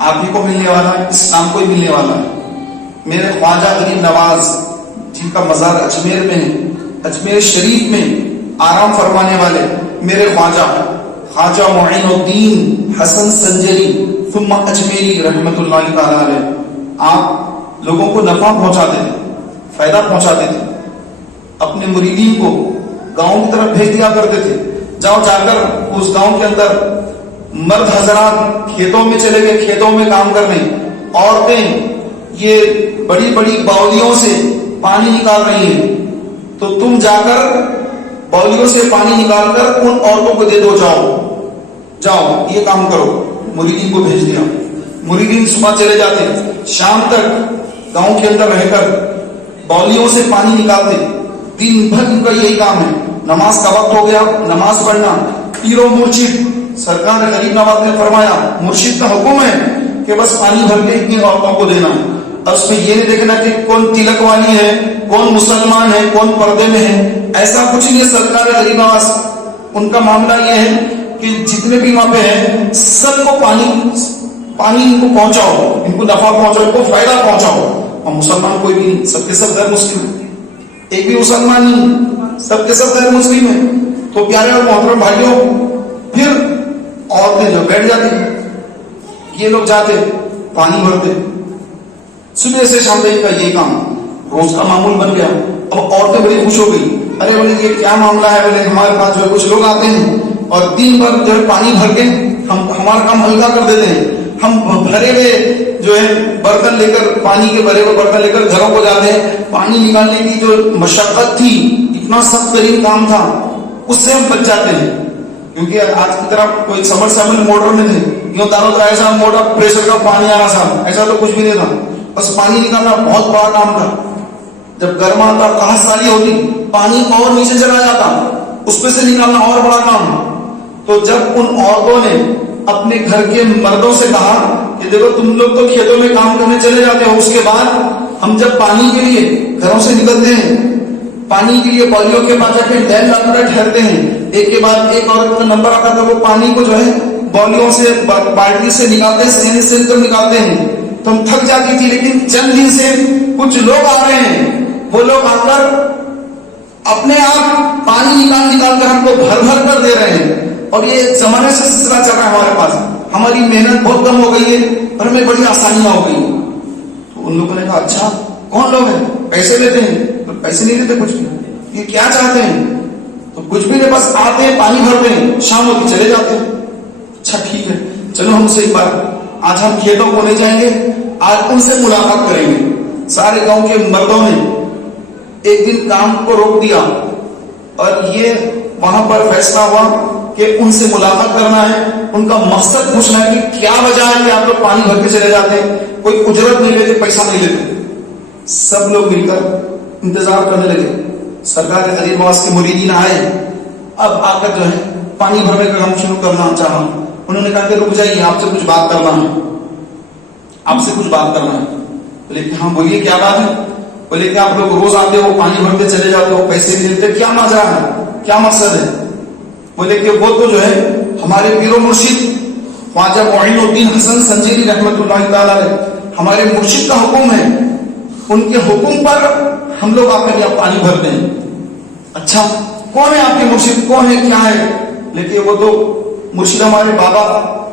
آپ ہی کو ملنے والا ہے، اسلام کو ہی ملنے والا ہے۔ میرے خواجہ غریب نواز جن کا مزار اجمیر میں ہے، اجمیر شریف میں آرام فرمانے والے میرے خواجہ معین الدین حسن سنجری ثم اجمیری رحمت اللہ تعالی علیہ، آپ لوگوں کو نفع پہنچاتے تھے، فائدہ پہنچاتے تھے، اپنے مریدین کو گاؤں کی طرف بھیج دیا کرتے تھے، جاؤ جا کر اس گاؤں کے اندر مرد حضرات کھیتوں میں چلے گئے، کھیتوں میں کام کرنے، عورتیں یہ بڑی بڑی باولیوں سے پانی نکال رہی ہیں، تو تم جا کر باولیوں سے پانی نکال کر ان عورتوں کو دے دو، جاؤ یہ کام کرو، مریدین کو بھیج دیا۔ مریدین صبح چلے جاتے، شام تک گاؤں کے اندر رہ کر باولیوں سے پانی نکالتے، دن بھر ان کا یہی کام ہے۔ نماز کا وقت ہو گیا، نماز پڑھنا، پیر و مرشد سرکار غریب نواز نے فرمایا، مرشد کا حکم ہے کہ بس پانی بھر کے اتنی عورتوں کو دینا، اور اس میں یہ نہیں دیکھنا کہ کون تلک والی ہے، کون مسلمان ہے، کون پردے میں ہے، ایسا کچھ نہیں ہے۔ سرکار غریب نواز ان کا معاملہ یہ ہے کہ جتنے بھی وہاں پہ ہیں سب کو پانی ان کو پہنچاؤ، ان کو نفع پہنچاؤ، ان کو فائدہ پہنچاؤ، اور مسلمان کوئی بھی نہیں، سب کے سب غیر مسلم ہیں، ایک بھی مسلمان نہیں، سب کے سب غیر مسلم ہیں۔ تو پیارے اور محترم بھائیوں، پھر عورتیں جو بیٹھ جاتی، یہ لوگ جاتے پانی بھرتے، صبح سے شام تک کا یہ کام روز کا معمول بن گیا۔ اب عورتیں بڑی خوش ہو گئی، ارے بولے یہ کیا معاملہ ہے، بولے ہمارے پاس جو ہے کچھ لوگ آتے ہیں اور دن بھر جو ہے پانی بھر کے ہمارا کام ہلکا کر دیتے ہیں، ہم بھرے ہوئے جو ہے برتن لے کر، پانی کے بھرے ہوئے برتن لے کر گھروں کو جاتے ہیں، پانی نکالنے کی جو مشقت تھی، اتنا سخت ترین کام تھا، اس سے ہم بچ جاتے ہیں۔ کیونکہ آج کی طرح کوئی سمرسیبل موٹر میں تھے، یوں داروں کا ایسا موٹر پریشر کا پانی آنا تھا، ایسا تو کچھ بھی نہیں تھا، بس پانی نکالنا بہت بڑا کام تھا۔ جب گرما آتا، قحط سالی ہوتی، پانی اور نیچے چلا جاتا، اس میں سے نکالنا اور بڑا کام۔ تو جب ان عورتوں نے اپنے گھر کے مردوں سے کہا کہ دیکھو تم لوگ تو کھیتوں میں کام کرنے چلے جاتے ہو، اس کے بعد ہم جب پانی کے لیے گھروں سے نکلتے ہیں، پانی کے لیے باولیوں کے پاس جا کے لائن لگا کر ٹھہرتے ہیں، ایک کے بعد ایک عورت کا نمبر آتا تھا، وہ پانی کو جو ہے باولیوں سے بالٹی سے نکالتے ہیں، سینی سے نکالتے ہیں، تو ہم تھک جاتی تھی۔ لیکن چند دن سے کچھ لوگ آ رہے ہیں، وہ لوگ آ کر اپنے آپ پانی نکال کر ہم کو بھر بھر کر دے رہے ہیں، اور یہ زمانے سے سلسلہ چل رہا ہے ہمارے پاس۔ ہماری محنت بہت کم ہو گئی ہے اور ہمیں بڑی آسانیاں ہو گئی۔ تو ان لوگوں نے کہا اچھا کون لوگ ہیں، پیسے لیتے ہیں؟ تو پیسے نہیں لیتے کچھ بھی، یہ کیا چاہتے ہیں؟ تو کچھ بھی نہیں، بس آتے ہیں پانی بھرتے ہیں، شام ہوتی چلے جاتے ہیں۔ اچھا ٹھیک ہے، چلو ہم سے ایک بار آج ہم کھیتوں کو نہیں جائیں گے، آج ان سے ملاقات کریں گے۔ سارے گاؤں کے مردوں نے ایک دن کام کو روک دیا اور یہ وہاں پر فیصلہ ہوا کہ ان سے ملاقات کرنا ہے، ان کا مقصد پوچھنا ہے کہ کیا وجہ ہے کہ آپ لوگ پانی بھر کے چلے جاتے ہیں، کوئی اجرت نہیں لیتے، پیسہ نہیں لیتے۔ سب لوگ مل کر انتظار کرنے لگے، سرکار غریب نواز کے مریدین آئے، اب آ کر جو ہے پانی بھرنے کا کام شروع کرنا چاہا۔ انہوں نے کہا کہ رک جائیے، آپ سے کچھ بات کرنا ہے، آپ سے کچھ بات کرنا ہے۔ بولے کہ ہاں بولیے کیا بات ہے؟ بولے کہ آپ لوگ روز آتے ہو، پانی بھرتے چلے جاتے ہو، پیسے نہیں لیتے، کیا ماجرا ہے، کیا مقصد ہے؟ بولے کہ وہ تو جو ہے ہمارے پیر و مرشد خواجہ معین الدین حسن سنجری رحمت اللہ تعالی علیہ، ہمارے مرشد کا حکم ہے، ان کے حکم پر ہم لوگ آ کر یہاں پانی بھرتے ہیں۔ اچھا کون ہے آپ کے مرشد، کون ہے، کیا ہے؟ لیکن وہ تو مرشد ہمارے بابا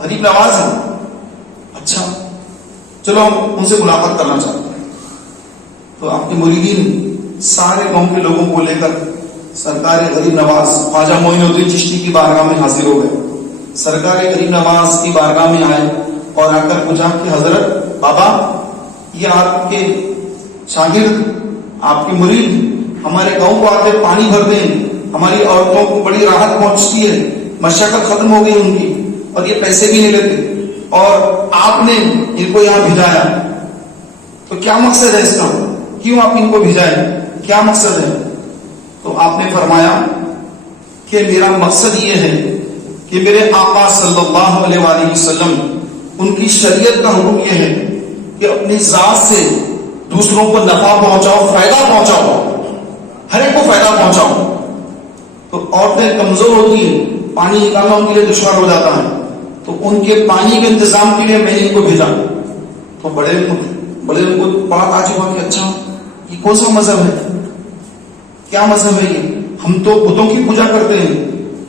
غریب نواز ہیں۔ اچھا چلو ہم ان سے ملاقات کرنا چاہتے ہیں۔ تو آپ کے مریدین سارے گاؤں کے لوگوں کو لے کر سرکار غریب نواز خواجہ معین الدین چشتی کی بارگاہ میں حاضر ہو گئے۔ سرکار غریب نواز کی بارگاہ میں آئے اور آ کر پوچھا کہ حضرت بابا، یہ آپ کے شاگرد، آپ کے مرید ہمارے گاؤں کو آتے پانی بھرتے ہیں، ہماری عورتوں کو بڑی راحت پہنچتی ہے، مشقت ختم ہو گئی ان کی، اور یہ پیسے بھی نہیں لیتے، اور آپ نے ان کو یہاں بھیجایا، تو کیا مقصد ہے اس کا؟ کیوں آپ ان کو بھیجائے؟ کیا مقصد ہے؟ تو آپ نے فرمایا کہ میرا مقصد یہ ہے کہ میرے آقا صلی اللہ علیہ وآلہ وسلم، ان کی شریعت کا حکم یہ ہے کہ اپنی ذات سے دوسروں کو نفع پہنچاؤ، فائدہ پہنچاؤ، ہر ایک کو فائدہ پہنچاؤ۔ تو عورتیں کمزور ہوتی ہیں، پانی نکالنا ان کے لیے دشوار ہو جاتا ہے، تو ان کے پانی کے انتظام کے لیے میں نے ان کو بھیجا۔ تو بڑے ان کو بڑا تعجب ہوا کہ اچھا یہ کون سا مذہب ہے، کیا مذہب ہے یہ؟ ہم تو بتوں کی پوجا کرتے ہیں،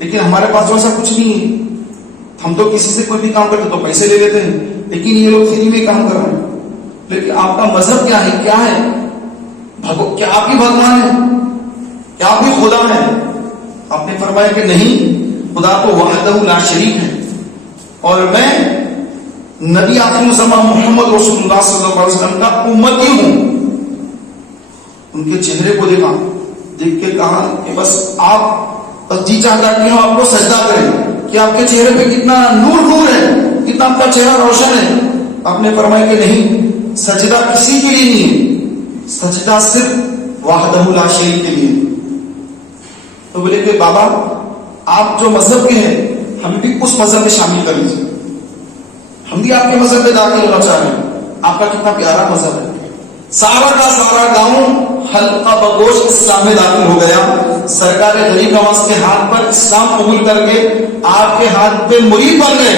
لیکن ہمارے پاس ایسا کچھ نہیں ہے، ہم تو کسی سے کوئی بھی کام کرتے تو پیسے لے لیتے ہیں، لیکن یہ لوگ فری میں کام کر رہے ہیں۔ لیکن آپ کا مذہب کیا ہے؟ کیا ہے؟ کیا آپ ہی بھگوان ہے؟ کیا آپ ہی خدا ہے؟ آپ نے فرمایا کہ نہیں، خدا تو وحدہ لا شریک ہے، اور میں نبی آخر زمان محمد رسول اللہ صلی اللہ علیہ وسلم کا امتی ہوں۔ ان کے چہرے کو دیکھا، دیکھ کے کہا کہ بس جی چاہتا کہ ہم آپ کو سجدہ کریں، کہ آپ کے چہرے پہ کتنا نور ہے، کتنا آپ کا چہرہ روشن ہے۔ آپ نے فرمایا کہ نہیں، سجدہ کسی کے لیے نہیں ہے، سجدہ صرف وحدہ لا شریک کے لیے۔ تو بولے کہ بابا آپ جو مذہب کے ہیں ہم بھی اس مذہب میں شامل کر لیجیے، ہم بھی آپ کے مذہب میں داخل ہونا چاہ رہے ہیں۔ آپ کا کتنا پیارا مذہب ہے، سارا کا سارا گاؤں حلقہ بگوش اسلام میں داخل ہو گیا۔ سرکار غریب نواز کے ہاتھ پر اسلام قبول کر کے آپ کے ہاتھ پہ مرید بن گئے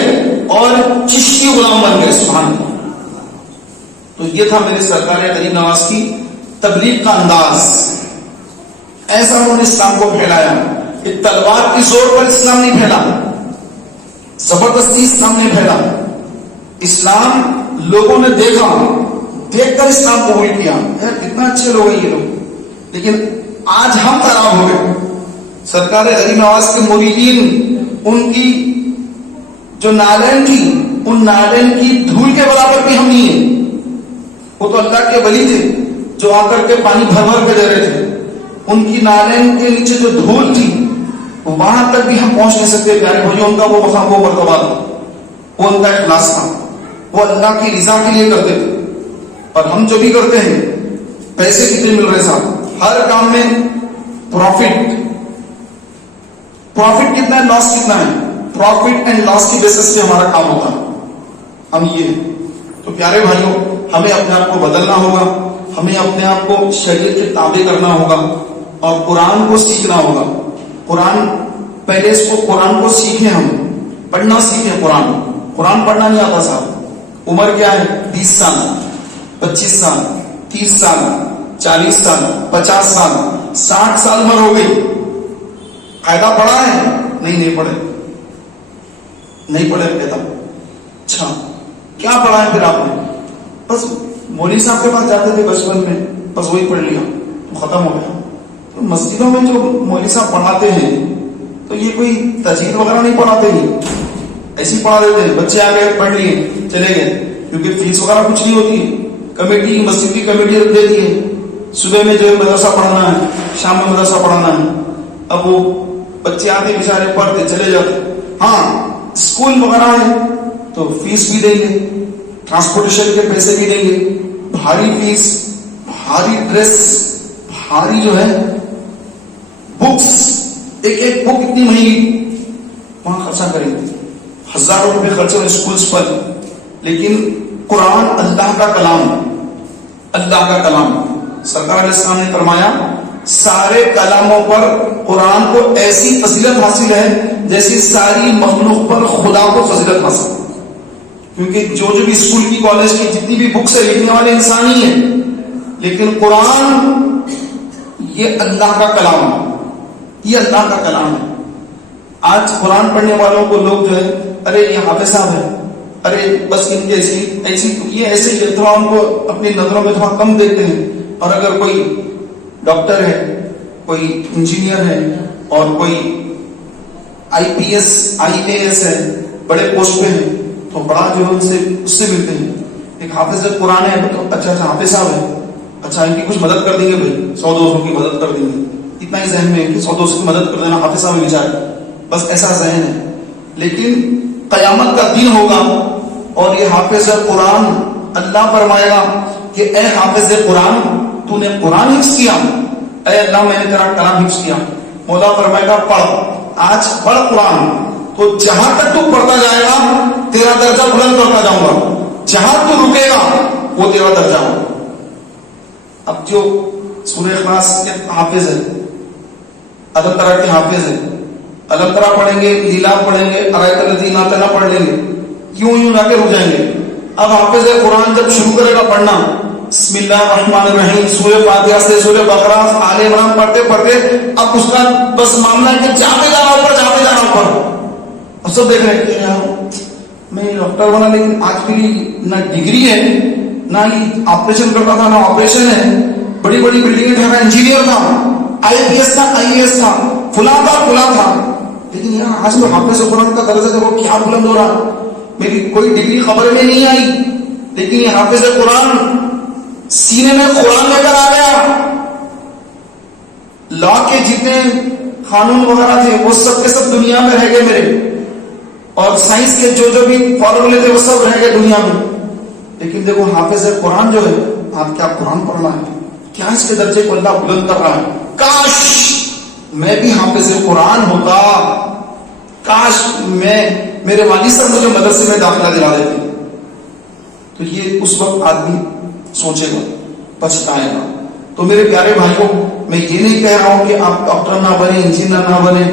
اور چشتی غلام بن گئے، سبحان اللہ۔ تو یہ تھا میرے سرکار غریب نواز کی تبلیغ کا انداز، ایسا انہوں نے اسلام کو پھیلایا کہ تلوار کی زور پر اسلام نہیں پھیلا، زبردستی اسلام نہیں پھیلا۔ اسلام لوگوں نے دیکھا، دیکھ کر اسلام قبول کیا، کتنا اچھے لوگ ہیں یہ لوگ، لیکن آج ہم خراب ہو گئے۔ سرکار غریب نواز کے مریدین، ان کی جو نالین تھی، ان نالین کی دھول کے برابر بھی ہم نہیں ہیں۔ وہ تو اللہ کے ولی تھے جو آ کر کے پانی بھر بھر کے دے رہے تھے، ان کی نالین کے نیچے جو دھول تھی وہاں تک بھی ہم پہنچ نہیں سکتے۔ پیارے بھائیو، ان کا وہ مقام، وہ مرتبہ تھا، وہ ان کا اخلاص تھا، وہ اللہ کی رضا کے لیے کرتے تھے۔ اور ہم جو بھی کرتے ہیں، پیسے کتنے مل رہے صاحب، ہر کام میں پروفٹ کتنا ہے، لاس کتنا ہے، پروفٹ اینڈ لاس کی بیسس پہ ہمارا کام ہوتا ہے۔ ہم یہ تو پیارے بھائیوں، ہمیں اپنے آپ کو بدلنا ہوگا، ہمیں اپنے آپ کو شریعت کے تابع کرنا ہوگا اور قرآن کو سیکھنا ہوگا۔ پہلے قرآن کو سیکھیں، ہم پڑھنا سیکھیں۔ قرآن پڑھنا نہیں آتا صاحب۔ عمر کیا ہے؟ 20 سال، 25 سال، 30 سال، 40 سال، 50 سال، 60 سال عمر ہو گئی، قاعدہ پڑھا ہے؟ نہیں پڑھے قاعدہ۔ اچھا کیا پڑھا ہے پھر آپ نے؟ بس مولوی صاحب کے پاس جاتے تھے بچپن میں، بس وہی پڑھ لیا تو ختم ہو گیا۔ تو مسجدوں میں جو مولوی صاحب پڑھاتے ہیں تو یہ کوئی تجوید وغیرہ نہیں پڑھاتے ہی، ایسے ہی پڑھا دیتے ہیں، بچے آ گئے پڑھ لیے چلے گئے، کیونکہ فیس وغیرہ کچھ نہیں ہوتی۔ کمیٹی، مسجد کی کمیٹی رکھ دیتی ہے، صبح میں جو ہے مدرسہ پڑھانا ہے، شام میں مدرسہ پڑھانا ہے۔ اب وہ بچے آتے بیچارے، پڑھتے چلے جاتے۔ ہاں اسکول وغیرہ ہے تو فیس بھی دیں گے، ٹرانسپورٹیشن کے پیسے بھی دیں گے، بھاری فیس، بھاری ڈریس، بھاری جو ہے بکس، ایک بک اتنی مہنگی، وہاں خرچہ کریں گے، ہزاروں روپے خرچ ہو اسکولس پر۔ لیکن قرآن اللہ کا کلام، اللہ کا کلام، سرکار علیہ السلام نے فرمایا سارے کلاموں پر قرآن کو ایسی فضیلت حاصل ہے جیسی ساری مخلوق پر خدا کو فضیلت حاصل ہے۔ کیونکہ جو بھی اسکول کی، کالج کی جتنی بھی بکس ہے، لکھنے والے انسان ہی ہیں، لیکن قرآن یہ اللہ کا کلام ہے، یہ اللہ کا کلام ہے۔ آج قرآن پڑھنے والوں کو لوگ جو ہے، ارے یہ حافظ صاحب ہے، ارے بس ان کے ایسی یہ ایسے ہی، تھوڑا ان کو اپنی نظروں میں تھوڑا کم دیکھتے ہیں۔ اور اگر کوئی ڈاکٹر ہے، کوئی انجینئر ہے، اور کوئی IPS IAS ہے، بڑے پوسٹ پہ ہیں، تو بڑا جو ہے اس سے ملتے ہیں۔ ایک حافظ قرآن ہے تو اچھا حافظ صاحب ہے، اچھا ان کی کچھ مدد کر دیں گے بھائی، 100-200 کی مدد کر دیں گے، اتنا ہی ذہن میں ہے کہ 100-200 کی مدد کر دینا، حافظ صاحب بیچارے، بس ایسا ذہن ہے۔ لیکن قیامت کا دن ہوگا اور یہ حافظ قرآن اللہ فرمائے گا کہ اے حافظ قرآن تو نے قرآن حفظ کیا، اے اللہ میں نے تیرا کلام حفظ کیا. مولا فرمائے گا پڑھ، آج پڑھ قرآن. تو جہاں تک تو پڑھتا جائے گا تیرا درجہ بلند کرتا جاؤں گا، جہاں تو رکے گا وہ تیرا درجہ ہوگا. اب جو سورہ اخلاص کے حافظ ہے، الگ طرح کے حافظ ہے، الگ طرح پڑھیں گے، لیلا پڑھیں گے، آیت الذی لا تلا پڑھ لیں گے، یوں جا کے رک جائیں گے. اب حافظ قرآن جب شروع کرے گا پڑھنا، بسم اللہ الرحمن الرحیم، سورہ فاتحہ سے سورہ بقرہ آل عمران پڑھتے پڑھتے اب اس کا بس معاملہ ہے کہ جاتے جانا اوپر، جاتے جانا اوپر. اب سب دیکھ رہے ہیں کہ یار میں ڈاکٹر بنا، لیکن آج میری نہ ڈگری ہے، نہ ہی آپریشن کرتا تھا، نہ آپریشن ہے، بڑی بڑی بلڈنگیں تھا، میں انجینئر تھا، IPS تھا، IAS تھا، فلاں تھا، لیکن یار آج تو حافظ قرآن کا درجہ دیکھو کیا بلند ہو رہا. میری کوئی ڈگری خبر میں نہیں آئی، لیکن یہ حافظ قرآن سینے میں قرآن لے کر آ گیا. لا کے جتنے قانون وغیرہ تھے وہ سب کے سب دنیا میں رہ گئے میرے، اور سائنس کے جو بھی فارمولے تھے وہ سب رہ گئے دنیا میں. لیکن دیکھو حافظ قرآن جو ہے، آپ کیا قرآن پڑھنا ہے، کیا اس کے درجے کو اللہ بلند کر رہا ہے. کاش میں بھی حافظ قرآن ہوتا، کاش میرے والد صاحب مجھے مدرسے میں داخلہ دلا دیتے. تو یہ اس وقت آدمی سوچے گا، پچھتائے گا. تو میرے پیارے بھائیوں، میں یہ نہیں کہہ رہا ہوں کہ آپ ڈاکٹر نہ بنے، انجینئر نہ بنے،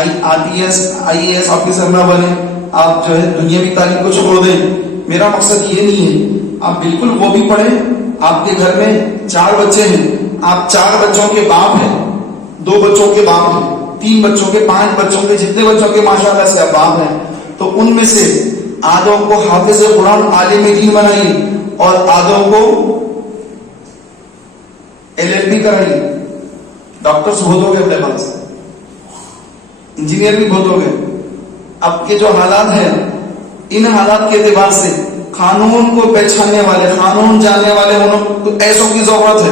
IAS آفیسر نہ بنے، آپ جو ہے دنیاوی تعلیم کو چھوڑ دیں. میرا مقصد یہ نہیں ہے. آپ بالکل وہ بھی پڑھیں. آپ کے گھر میں 4 بچے ہیں، آپ 4 بچوں کے باپ ہیں، 2 بچوں کے باپ ہیں، 3 بچوں کے، 5 بچوں کے، جتنے بچوں کے ماشاءاللہ سے باپ ہیں، تو ان میں سے آدھوں کو حافظ قرآن عالم دین بنائیے اور آدھوں کو LLB کرائیے. ڈاکٹرز بہت ہو گئے اپنے پاس، انجینئر بھی بہت ہو گئے. اب کے جو حالات ہیں، ان حالات کے اعتبار سے قانون کو پہچاننے والے، قانون جاننے والے ایسوں کی ضرورت ہے.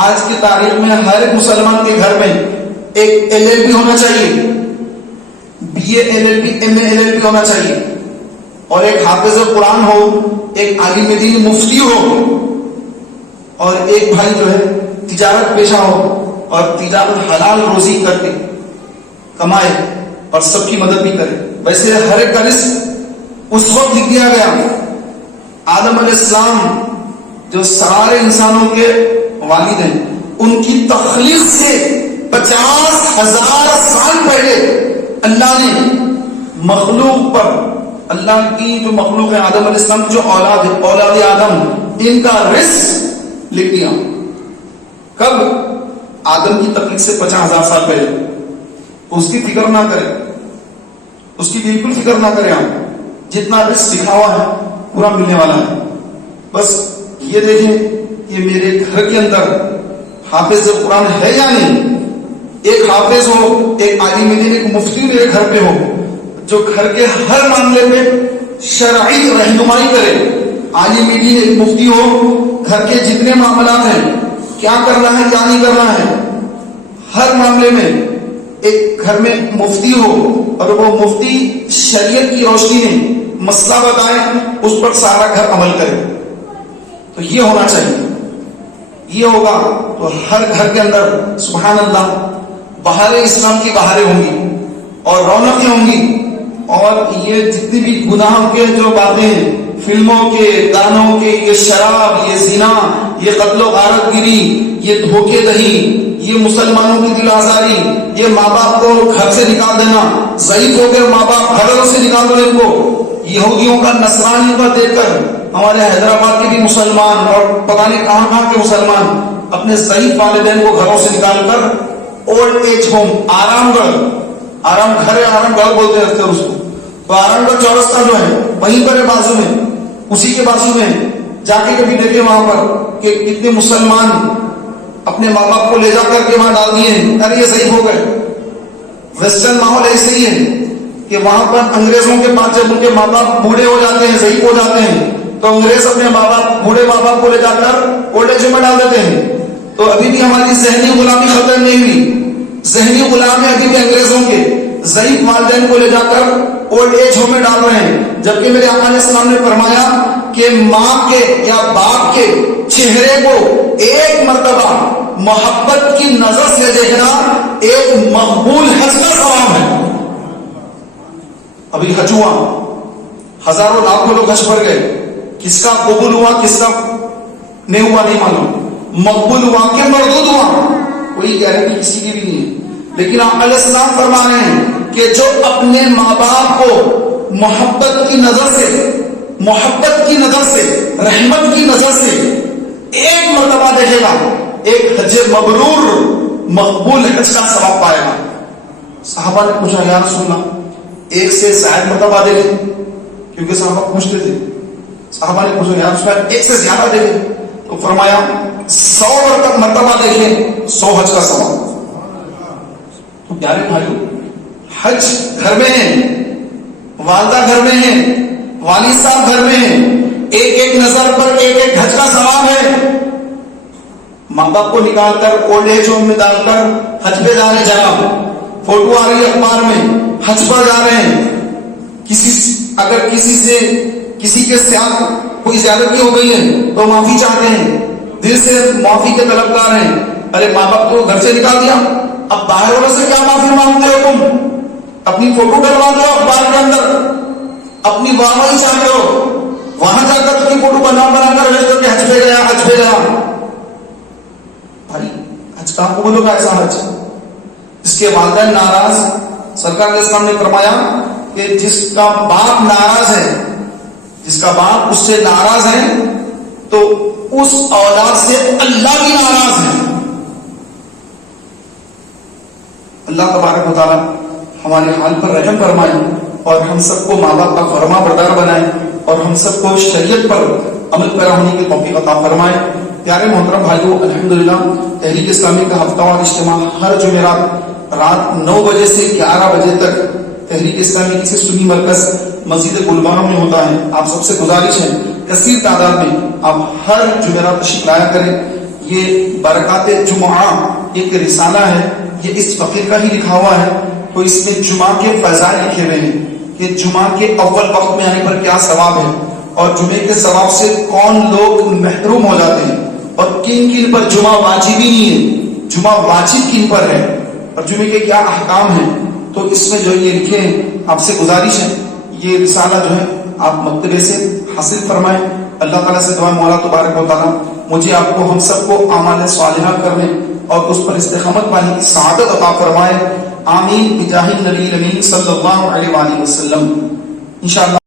آج کی تاریخ میں ہر ایک مسلمان کے گھر میں ایک LLB ہونا چاہیے، BA LLB MA LLB ہونا چاہیے، اور ایک حافظ قرآن ہو، ایک عالم دین مفتی ہو، اور ایک بھائی جو ہے تجارت پیشہ ہو اور تجارت حلال روزی کر کے کمائے اور سب کی مدد بھی کرے. ویسے ہر ایک کا رزق اس وقت لکھ دیا گیا. آدم علیہ السلام جو سارے انسانوں کے والد ہیں، ان کی تخلیق سے 50,000 سال پہلے اللہ نے مخلوق پر، اللہ کی جو مخلوق ہے آدم علیہ السلام کی جو اولاد ہے، اولاد آدم، ان کا رزق لکھ دیا. کب؟ آدم کی تخلیق سے 50,000 سال پہلے. اس کی فکر نہ کرے، اس کی بالکل فکر نہ کرے. آپ جتنا رزق لکھا ہوا ہے پورا ملنے والا ہے. بس یہ دیکھیں کہ میرے گھر کے اندر حافظ قرآن ہے یا نہیں. ایک حافظ ہو، ایک عالم دین، ایک مفتی میرے گھر پہ ہو، جو گھر کے ہر معاملے میں شرعی رہنمائی کرے. عالم دین ایک مفتی ہو، گھر کے جتنے معاملات ہیں، کیا کرنا ہے کیا نہیں کرنا ہے، ہر معاملے میں ایک گھر میں مفتی ہو، اور وہ مفتی شریعت کی روشنی میں مسئلہ بتائے، اس پر سارا گھر عمل کرے. تو یہ ہونا چاہیے. یہ ہوگا تو ہر گھر کے اندر سبحان اللہ بہار اسلام کی بہاریں ہوں گی اور رونقیں ہوں گی. اور یہ جتنی بھی گناہوں کے جو باتیں ہیں، فلموں کے، گانوں کے، یہ شراب، یہ زنا، یہ قتل و غارت گیری، یہ دھوکے دہی، یہ مسلمانوں کی دل آزاری، یہ ماں باپ کو گھر سے نکال دینا، ضعیف ہو کر ماں باپ گھروں سے نکال دو ان کو. یہودیوں کا، نصرانیوں کا دیکھ کر ہمارے حیدرآباد کے بھی مسلمان اور پتہ نہیں کہاں کہاں کے مسلمان اپنے ضعیف والدین کو گھروں سے نکال کر اولڈ ایج ہوم، آرام گڑھ، آرام گھر ہے، آرام گڑھ بولتے ہیں اس کو. تو آرام گڑھ چورستہ جو ہے وہیں پر ہے، بازو میں، اسی کے بازو میں جا کے کبھی دیکھیں وہاں پر کہ کتنے مسلمان اپنے ماں باپ کو لے جا کر کے وہاں ڈال دیے ہیں. ارے یہ صحیح ہو گئے. ویسٹرن ماحول ایسے ہی ہے کہ وہاں پر انگریزوں کے پاس جب ان کے ماں باپ بوڑھے ہو جاتے ہیں، ضعیف ہو جاتے ہیں، تو انگریز اپنے ماں باپ، بوڑھے ماں باپ کو لے جا کر اولڈ ایج میں ڈال دیتے ہیں. تو ابھی بھی ہماری ذہنی غلامی ختم نہیں ہوئی. ذہنی غلامی ابھی بھی انگریزوں کے، ضعیف والدین کو لے جا کر اولڈ ایج ہوم میں ڈال رہے ہیں، جبکہ میرے آقا علیہ السلام نے فرمایا کہ ماں کے یا باپ کے چہرے کو ایک مرتبہ محبت کی نظر سے دیکھنا ایک مقبول حج کا ثواب ہے۔ ابھی حج ہوا، ہزاروں لاکھوں لوگ حج پر گئے، کس کا قبول ہوا کس کا نہیں ہوا نہیں معلوم، مقبول ہوا کہ مردود ہوا کوئی گارنٹی کسی کی بھی نہیں ہے، لیکن آپ علیہ السلام فرما رہے ہیں کہ جو اپنے ماں باپ کو محبت کی نظر سے رحمت کی نظر سے ایک مرتبہ دیکھے گا، ایک حج مبرور مقبول حج کا ثواب پائے گا۔ صحابہ نے پوچھا یا رسول اللہ ایک سے زائد مرتبہ دیکھیں، کیونکہ صحابہ پوچھتے تھے، صحابہ نے پوچھا یا رسول اللہ ایک سے زیادہ دیکھیں، تو فرمایا 100 مرتبہ دیکھیں 100 حج کا ثواب۔ تو پیارے بھائیو، حج گھر میں ہے، والدہ گھر میں ہے، والد صاحب گھر میں ہے، ایک ایک نظر پر ایک ایک حج کا ثواب ہے۔ ماں باپ کو نکال کر اولڈ ایج ہوم میں ڈال کر حج پہ جا رہے جناب، فوٹو آ رہی ہے اخبار میں، حج پر جا رہے ہیں، اگر کسی کے ساتھ کوئی زیادتی ہو گئی ہے تو معافی چاہتے ہیں، دل سے معافی کے طلبگار ہیں۔ ارے ماں باپ کو گھر سے نکال دیا، اب باہر والوں سے کیا معافی مانگتے ہو تم؟ اپنی فوٹو ڈلوا دو اخبار کے اندر، اپنی واہواہی چاہتے ہو، وہاں جا کر اپنی فوٹو بنا کر بھیج دو کہ حج پہ گیا۔ بھائی حج کہاں قبول ہوگا ایسا حج جس کے والدین ناراض؟ سرکار علیہ السلام نے فرمایا کہ جس کا باپ ناراض ہے، جس کا باپ اس سے ناراض ہے تو اس اولاد سے اللہ بھی ناراض ہے۔ اللہ تبارک و تعالیٰ ہمارے حال پر رحم فرمائے اور ہم سب کو ماں باپ کا فرما بردار بنائے اور ہم سب کو شریعت پر عمل پیرا ہونے کی توفیق عطا فرمائے۔ پیارے محترم بھائیو، الحمدللہ تحریک اسلامی کا ہفتہ وار اجتماع ہر جمعرات رات 9 بجے سے 11 بجے تک تحریک اسلامی کسی سنی مرکز مسجد گلبانوں میں ہوتا ہے۔ آپ سب سے گزارش ہے کثیر تعداد میں آپ ہر جمعرات تشریف لایا کریں۔ یہ برکات جمعہ ایک رسالہ ہے، یہ اس فقیر کا ہی لکھا ہوا ہے، تو اس میں جمعہ کے فضائل لکھے ہوئے ہیں کہ جمعہ کے اول وقت میں آنے پر کیا ثواب ہے اور جمعے کے ثواب سے کون لوگ محروم ہو جاتے ہیں اور کن کن پر جمعہ واجب ہی نہیں ہے، جمعہ واجب کن پر ہے اور جمعے کے کیا احکام ہیں۔ تو اس میں جو یہ لکھے ہیں، آپ سے گزارش ہے یہ رسالہ جو ہے آپ مکتبے سے حاصل فرمائیں۔ اللہ تعالیٰ سے دعا مولا تبارک و تعالیٰ مجھے آپ کو ہم سب کو اعمال صالحہ کرنے اور اس پر استقامت پانے کی سعادت عطا فرمائے۔ آمین بجاہ النبی الامین صلی اللہ علیہ وآلہ وسلم۔ انشاءاللہ